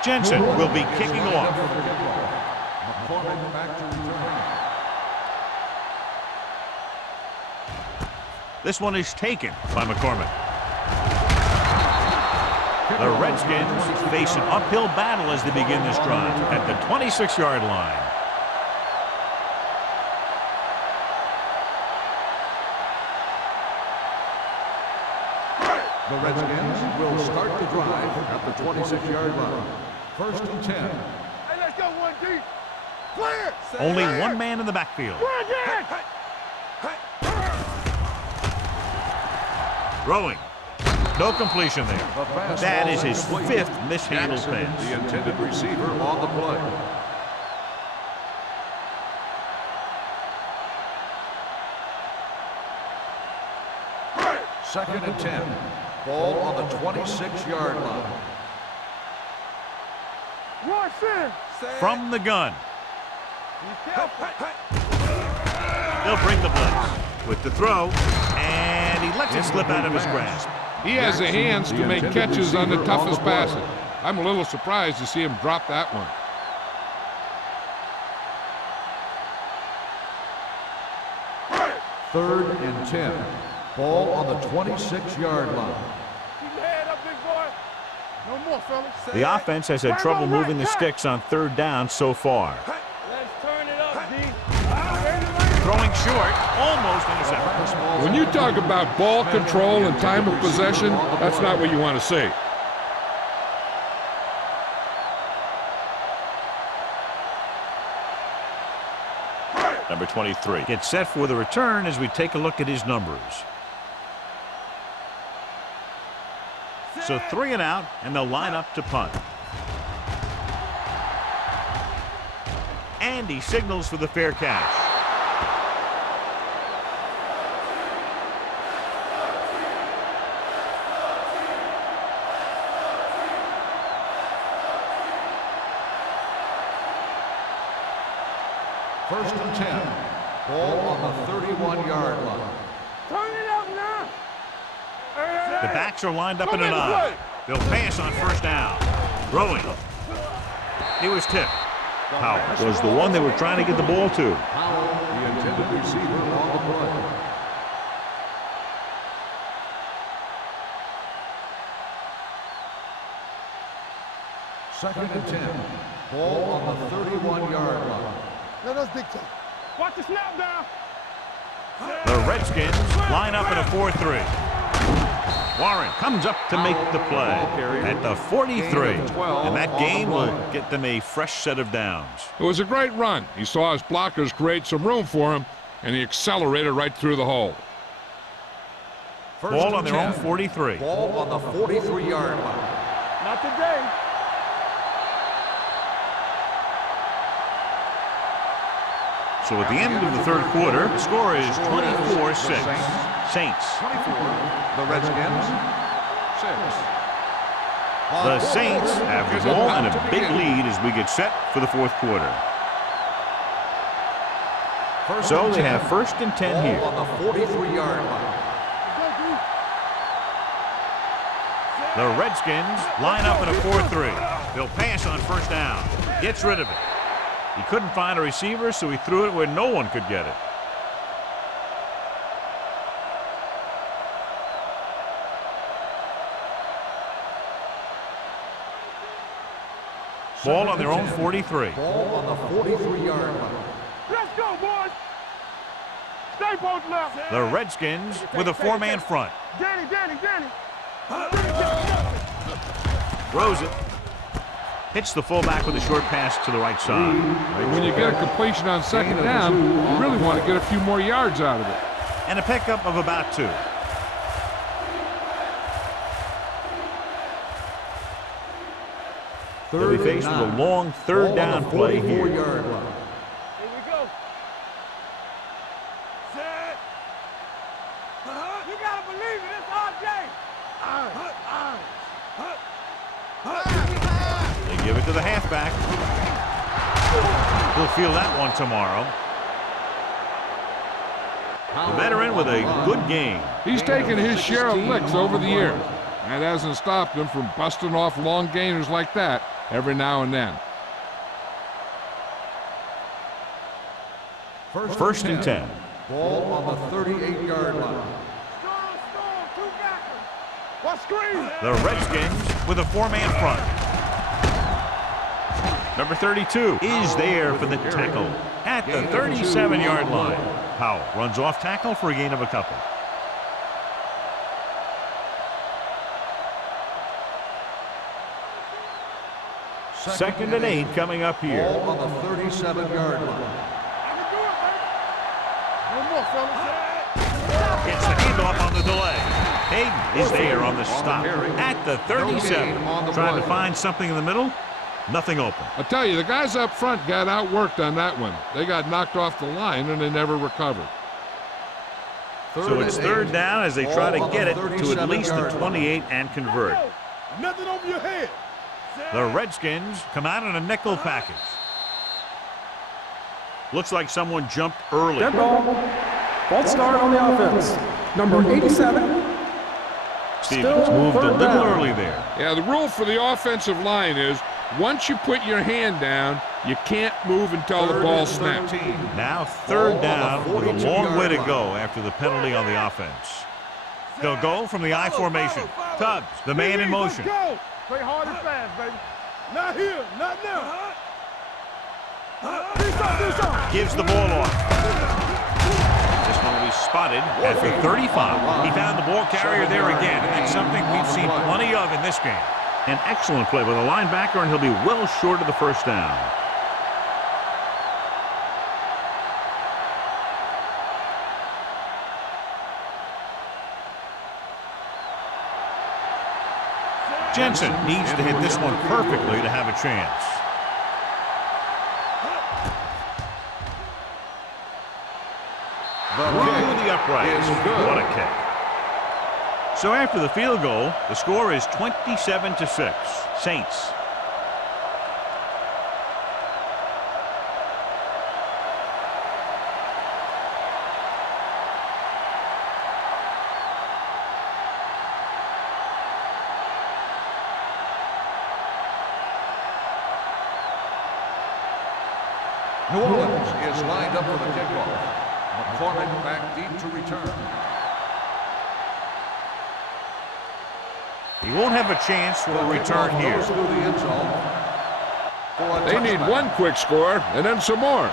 Jensen will be kicking off. McCormick back to return. This one is taken by McCormick. The Redskins face an uphill battle as they begin this drive at the 26-yard line. The Redskins will start the drive at the 26-yard line. 1st and 10. Hey, let's go, 1D. Clear. Only one man in the backfield. Throwing. No completion there. The fastball That is his incomplete. 5th mishandled Jackson, pass. the intended receiver on the play. Second and 10. Ball on the 26-yard line. Rush in. From the gun. They'll bring the blitz with the throw, and he lets it slip out of his grasp. He has the hands to make intended catches on the receiver on toughest the play. passes. I'm a little surprised to see him drop that one. Third and 10. Ball on the 26-yard line. Keep your head up, big boy. No more, fellas. The offense has had trouble moving the sticks on 3rd down so far. Let's turn it up, D. Throwing short, almost intercepted. When you talk about ball control and time of possession, that's not what you want to see. Number 23 gets set for the return as we take a look at his numbers. So 3 and out, and they'll line up to punt. And he signals for the fair catch. First and 10. Ball on the 31-yard line. Turn it up now. The backs are lined up in an I. They'll pass on first down. Throwing. He was tipped. Powell was the one they were trying to get the ball to. Powell, the intended receiver on the play. Second and 10. Ball on the 31-yard line. No, that's big time. Watch the snap down. The Redskins line up in a 4-3. Warren comes up to make the play at the 43. And that gain will get them a fresh set of downs. It was a great run. He saw his blockers create some room for him, and he accelerated right through the hole. Ball on their own 43. Ball on the 43-yard line. Not today. So at the end of the third quarter, the score is 24-6. Saints. 24. The Redskins. 6. The Saints have the ball and a big lead as we get set for the fourth quarter. So they have first and 10 here. On the 43-yard line. The Redskins line up in a 4-3. They'll pass on first down. Gets rid of it. He couldn't find a receiver, so he threw it where no one could get it. Ball on their own 43. Ball on the 43-yard line. Let's go, boys. Stay both left. The Redskins with a four-man front. Danny. Throws it. Hits the fullback with a short pass to the right side. When you get a completion on second down, you really want to get a few more yards out of it. And a pickup of about 2. They'll be faced with a long third down play here. Here we go. Set. You gotta believe it. It's our day. They give it to the halfback. He'll feel that one tomorrow. The veteran with a good game. He's taken his share of licks over the years. That hasn't stopped him from busting off long gainers like that every now and then. First and 10. Ball on the 38-yard line. Storm, two backers. What screen? The Redskins with a four-man front. Number 32 is there for the tackle at the 37-yard line. Powell runs off tackle for a gain of a couple. Second and 8 coming up here. Ball on the 37-yard line. I can do it, baby. One more, fellas. Gets the handoff on the delay. Hayden is there on the stop at the 37. Trying to find something in the middle. Nothing open. I tell you, the guys up front got outworked on that one. They got knocked off the line and they never recovered. So it's third down as they try to get it to at least the 28 and convert. Nothing over your head. The Redskins come out in a nickel package. Looks like someone jumped early. Dead ball. False start on the offense. Number 87. Stevens Still moved a third little down. early there. Yeah, the rule for the offensive line is once you put your hand down, you can't move until the ball snaps. Now third down with a long way to go after the penalty on the offense. They'll go from the I formation. Tubbs, the man in motion. Let's go. Play hard and fast, baby. Not here, not now. Do something. Gives the ball off. This one will be spotted at the 35. He found the ball carrier there again, and that's something we've seen plenty of in this game. An excellent play by the linebacker, and he'll be well short of the first down. Jensen needs to hit this one perfectly to have a chance. Through the upright. is good. What a kick. So after the field goal, the score is 27-6. Saints. New Orleans is lined up for the kickoff. McCormick back deep to return. He won't have a chance for a return here. Goes through the end zone for a They need touchback. one quick score and then some more.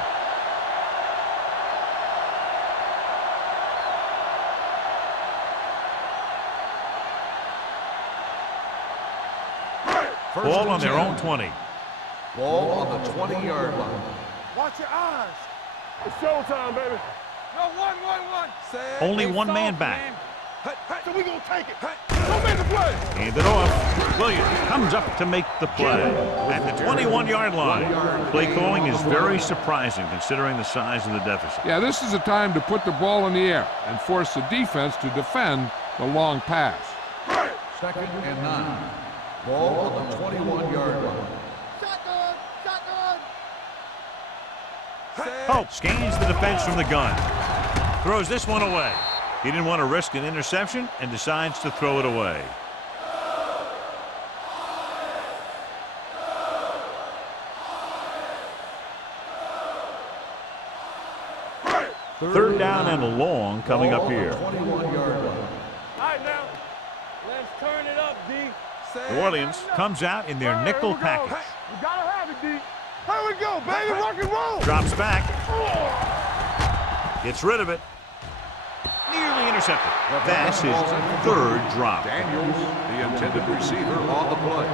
First Ball and on their 10. own 20. Ball on the 20-yard line. Watch your eyes. It's showtime, baby. No, one. Only one man back. So we gonna take it. Don't make the play. Hand it off. Williams comes up to make the play at the 21-yard line. Play calling is very surprising considering the size of the deficit. Yeah, this is a time to put the ball in the air and force the defense to defend the long pass. 2nd and 9. Ball on the 21-yard line. Pope scans the defense from the gun. Throws this one away. He didn't want to risk an interception and decides to throw it away. Third down and long coming up here. 21-yard line. All right, now. Let's turn it up, D. New Orleans comes out in their nickel package. We gotta have it, D. Here we go, baby. Rock and roll. Drops back. Gets rid of it. Nearly intercepted. That's his third drop. Daniels, the intended receiver, on the play.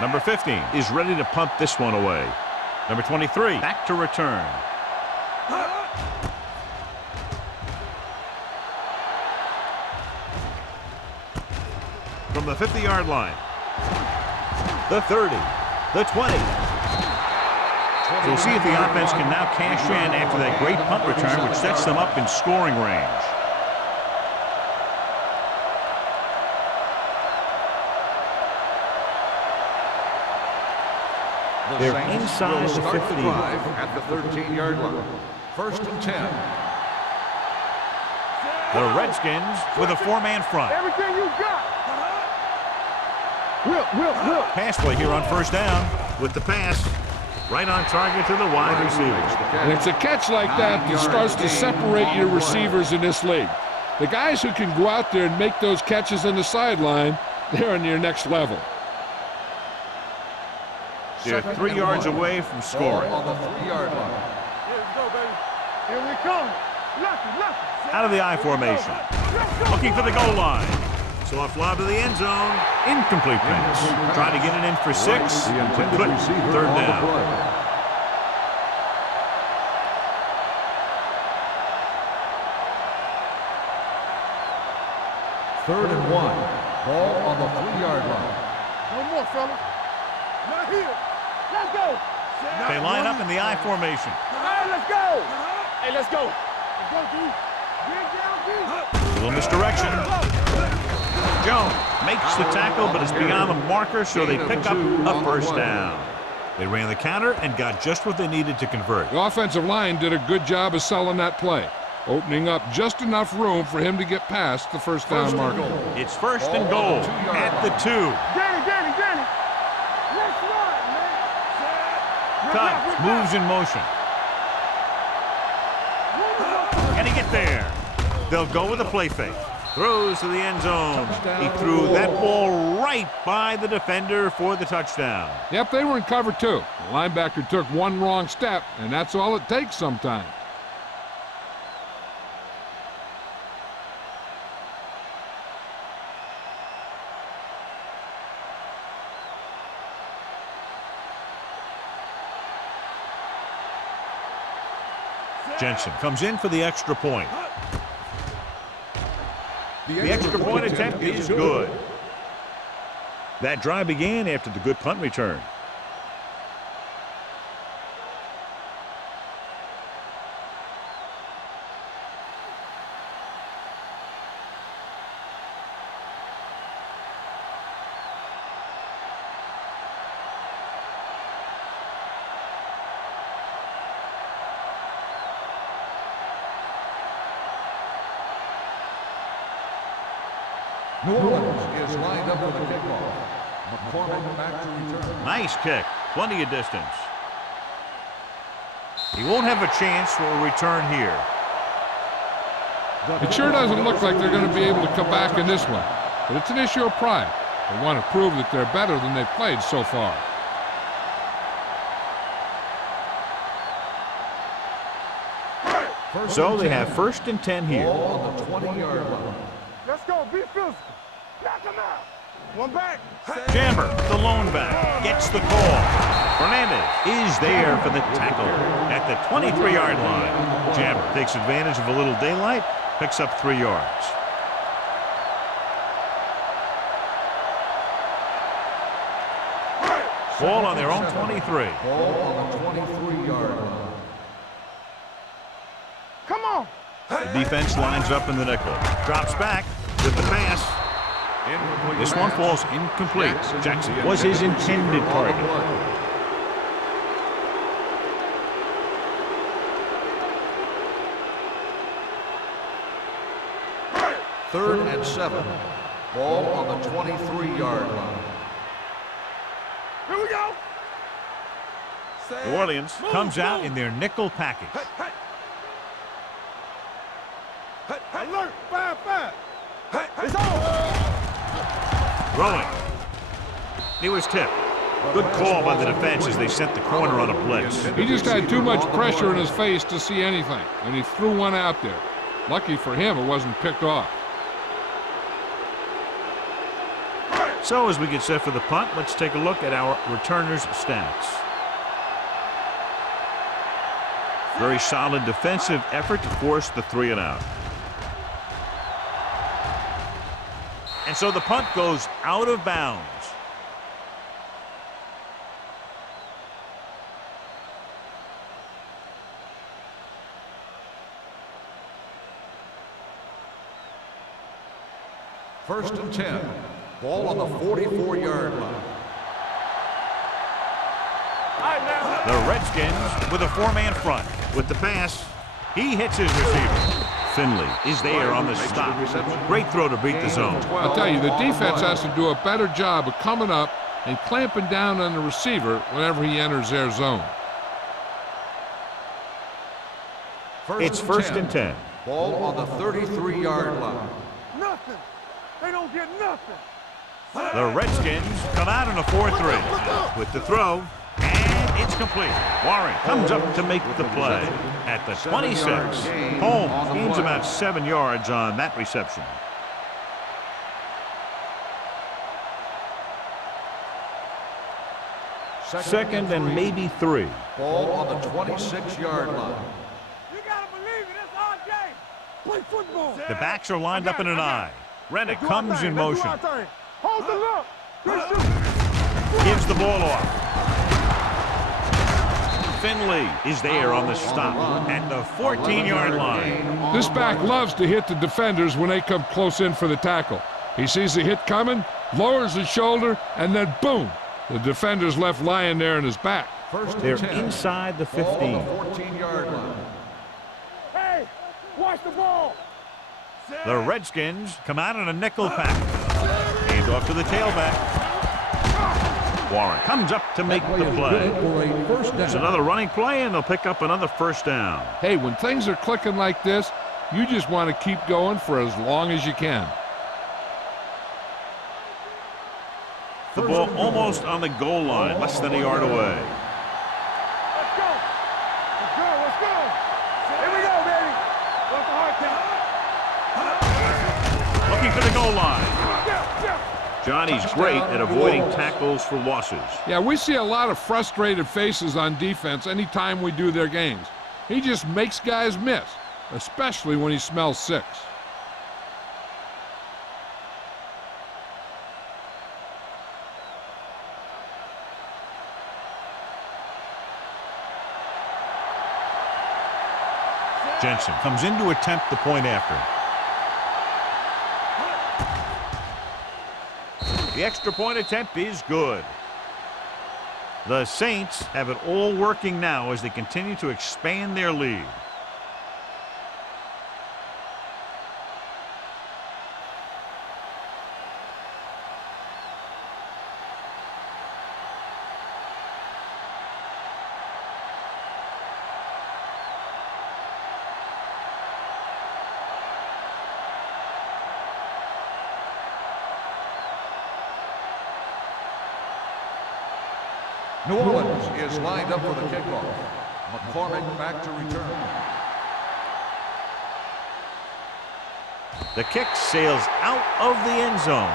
Number 15 is ready to punt this one away. Number 23 back to return. From the 50-yard line. The 30. The 20. So we'll see if the offense can now cash in after that great punt return, which sets them up in scoring range. The They're Saints inside will the start 50. the drive at the 13-yard line. 1st and 10. The Redskins with a four-man front. Everything you got. Will. Pass play here on first down with the pass. Right on target to the wide receiver. And it's a catch like that that starts to separate your receivers in this league. The guys who can go out there and make those catches on the sideline, they're on your next level. They're 3 yards away from Ball scoring. on the 3-yard line. Here we go, baby. Here we come. Lucky. Out of the I formation. Looking for the goal line. Soft lob to the end zone. Incomplete pass. Trying to get it in for 6. The intended Couldn't. receiver Third on the down. play. Third and 1. Ball on the 3-yard line. One more, fella. Not here. Let's go. They line up in the I formation. All right, let's go. Hey, let's go. Let's go, D. Get down, D. A little misdirection. Jones makes the tackle, but it's beyond the marker, so they pick up a first down. They ran the counter and got just what they needed to convert. The offensive line did a good job of selling that play, opening up just enough room for him to get past the first down marker. It's first and goal at the 2. Danny. Let's run, man. Tubbs moves in motion. Can he get there? They'll go with a play fake. Throws to the end zone. He threw that ball right by the defender for the touchdown. Yep, they were in cover 2. The linebacker took one wrong step, and that's all it takes sometimes. Jensen comes in for the extra point. The extra point attempt is good. That drive began after the good punt return. New Orleans is lined up for the kickoff. McCormick back to return. Nice kick. Plenty of distance. He won't have a chance for a return here. It sure doesn't look like they're going to be able to come back in this one, but it's an issue of pride. They want to prove that they're better than they've played so far. So they have 1st and 10 here. Ball on the 20-yard line. Let's go. Be physical. Knock him out. One back. Jammer, the lone back, gets the call. Fernandez is there for the tackle at the 23-yard line. Jammer takes advantage of a little daylight, picks up 3 yards. Ball on their own 23. Ball on the 23-yard line. Come on. The defense lines up in the nickel. Drops back with the pass. This one falls incomplete. Jackson was his intended target. Third and 7. Ball on the 23-yard line. Here we go. New Orleans comes out in their nickel package. Alert. 5-5. It's on. Throwing. He was tipped. Good call by the defense as they sent the corner on a blitz. He just had too much pressure in his face to see anything, and he threw one out there. Lucky for him, it wasn't picked off. So as we get set for the punt, let's take a look at our returners' stats. Very solid defensive effort to force the 3 and out. And so the punt goes out of bounds. First and 10. Ball on the 44-yard line. The Redskins with a 4-man front. With the pass, he hits his receiver. Finley is there on the stop. Great throw to beat the zone. I'll tell you, the defense has to do a better job of coming up and clamping down on the receiver whenever he enters their zone. It's 1st and 10. Ball on the 33-yard line. Nothing. They don't get nothing. The Redskins come out in a 4-3 with the throw, and it's complete. Warren comes up to make the play at the 26. Holmes gains about 7 yards on that reception. Second and maybe 3. Ball on the 26-yard line. You gotta believe it. It's our game. Play football. The backs are lined up in an eye. Rennick comes in motion. Hold the look. Gives the ball off. Finley is there on the stop at the 14-yard line. This back loves to hit the defenders when they come close in for the tackle. He sees the hit coming, lowers his shoulder, and then boom, the defender's left lying there in his back. They're inside the 15. 14-yard line. Hey, watch the ball. The Redskins come out in a nickel pack. Hand off to the tailback. Warren comes up to make the play. There's another running play, and they'll pick up another 1st down. Hey, when things are clicking like this, you just want to keep going for as long as you can. The ball almost on the goal line, less than a yard away. Let's go. Let's go. Let's go. Here we go, baby. What's the hard count? Looking for the goal line. Johnny's great at avoiding tackles for losses. Yeah, we see a lot of frustrated faces on defense anytime we do their games. He just makes guys miss, especially when he smells 6. Jensen comes in to attempt the point after. The extra point attempt is good. The Saints have it all working now as they continue to expand their lead. New Orleans is lined up for the kickoff. McCormick back to return. The kick sails out of the end zone.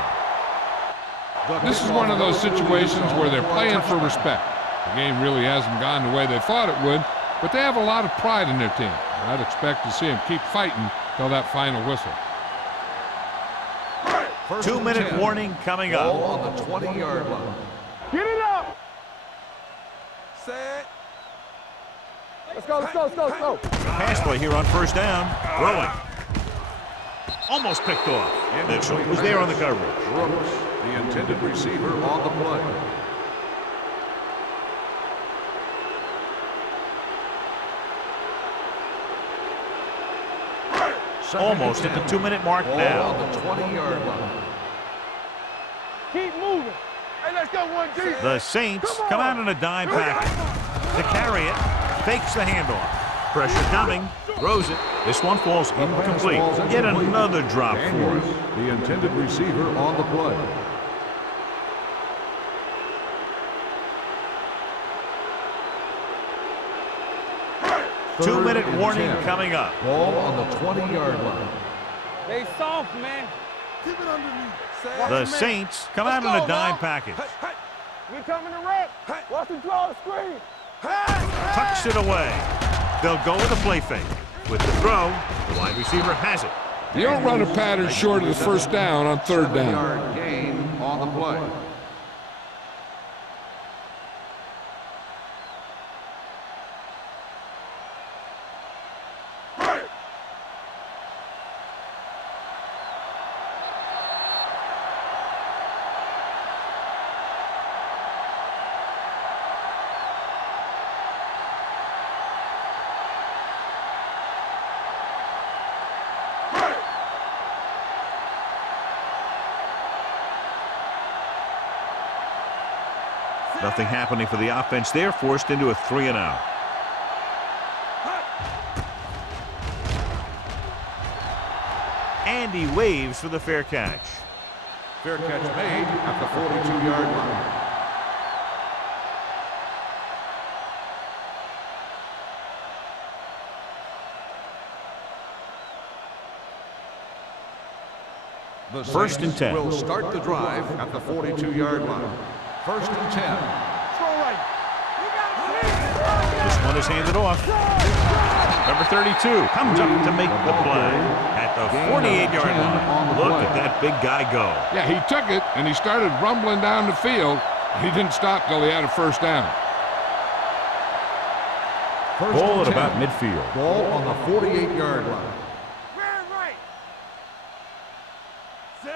This is one of those situations where they're playing for respect. The game really hasn't gone the way they thought it would, but they have a lot of pride in their team. I'd expect to see them keep fighting till that final whistle. 2-minute warning coming up. Ball on the 20-yard line. Get it up. Set. Let's go, let's go, let's go, let's go. Pass play here on first down. Throwing. Almost picked off. Mitchell was there on the coverage. Brooks, the intended receiver, on the play. Almost at the 2-minute mark Ball now. on the 20-yard line. Keep moving. Hey, let's go, 1G. The Saints come out in a dime package. To carry it, fakes the handoff. Pressure coming, throws it. This one falls incomplete. Yet another drop for him. The intended receiver on the play. Two-minute warning coming up. Ball on the 20-yard line. They soft, man. Keep it underneath. The Saints come out in a dime package. We coming to wreck. Watch the draw the screen. Tucks it away. They'll go with a play fake. With the throw, the wide receiver has it. You don't run a pattern short of the first down on third down. 7-yard gain on the play. Nothing happening for the offense there, forced into a 3-and-out. And he waves for the fair catch. Fair catch made at the 42-yard line. The First and 10. Will start the drive at the 42-yard line. First and 10. This one is handed off. Number 32 comes up to make the play at the 48-yard line. Look at that big guy go. Yeah, he took it, and he started rumbling down the field. He didn't stop till he had a first down. Ball at about midfield. Ball on the 48-yard line.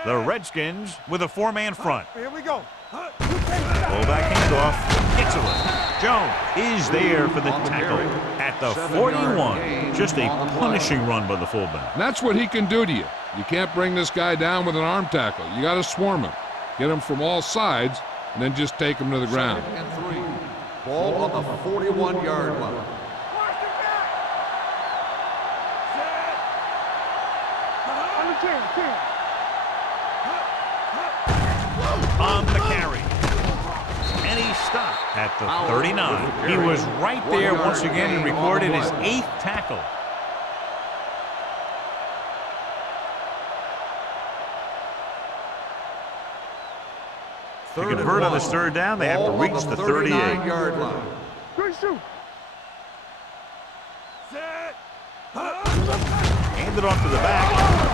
The Redskins with a 4-man front. Here we go. Fullback handoff. Gets away. Jones is there for the tackle at the 41. Just a punishing run by the fullback. And that's what he can do to you. You can't bring this guy down with an arm tackle. You got to swarm him. Get him from all sides, and then just take him to the ground. Second and 3. Ball on the 41-yard line. On the carry. And he stopped at the 39. He was right there once again and recorded his 8th tackle. To convert on this third down, they have to reach the 38. 39-yard line. Good shoot. Handed off to the back.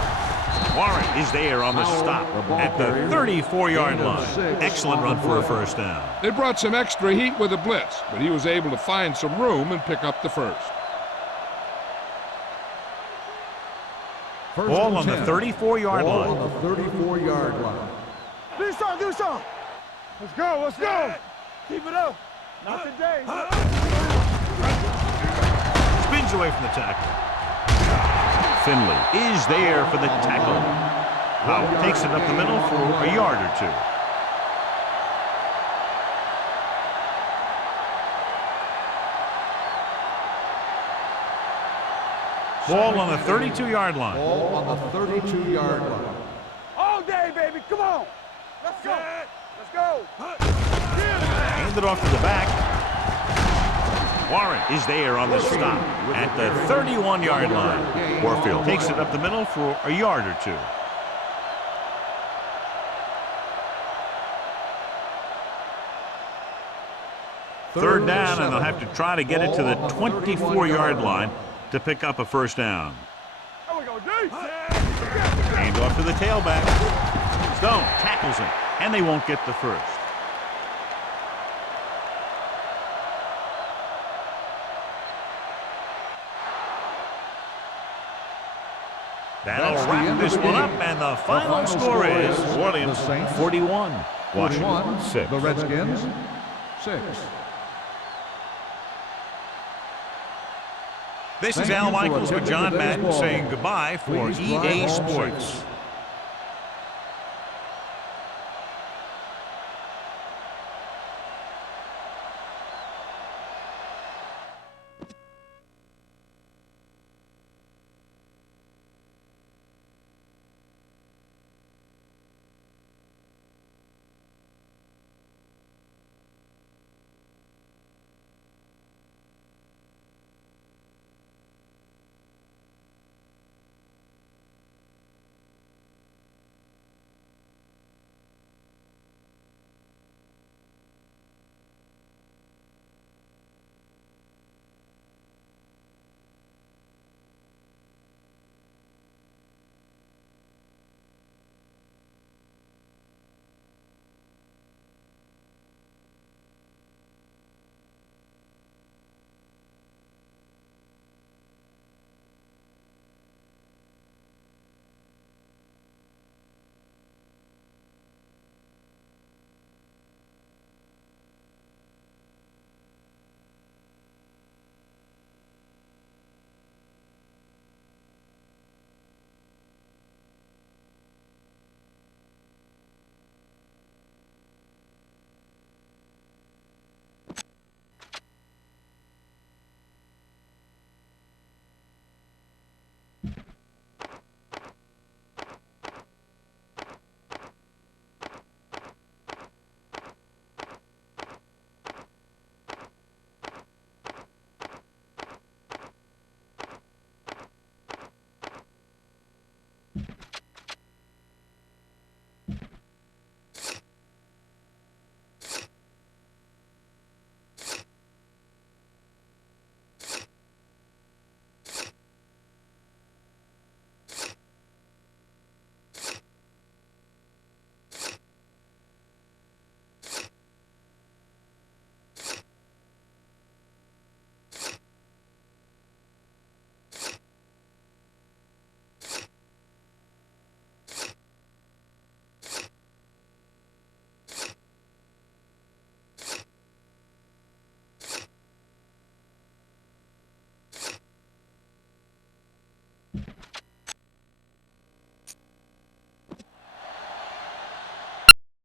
Warren is there on the stop at the 34-yard line. Excellent run for a first down. They brought some extra heat with a blitz, but he was able to find some room and pick up the first. Ball on the 34-yard Ball line. on the 34-yard line. Do something, do something. Let's go, let's go. Keep it up. Not today. Spins away from the tackle. Finley is there for the tackle. Powell takes it up the middle for a yard or two. Ball on the 32-yard line. Ball on the 32-yard line. All day, baby, come on. Let's go. Let's go. Handed off to the back. Warren is there on the stop at the 31-yard line. Warfield takes it up the middle for a yard or two. Third down, and they'll have to try to get it to the 24-yard line to pick up a first down. There we go, D. Hand off to the tailback. Stone tackles him, and they won't get the first. That'll wrap this one up, and the final score is Orleans 41, Washington 6. The Redskins 6. This is Al Michaels with John Madden saying goodbye for EA Sports.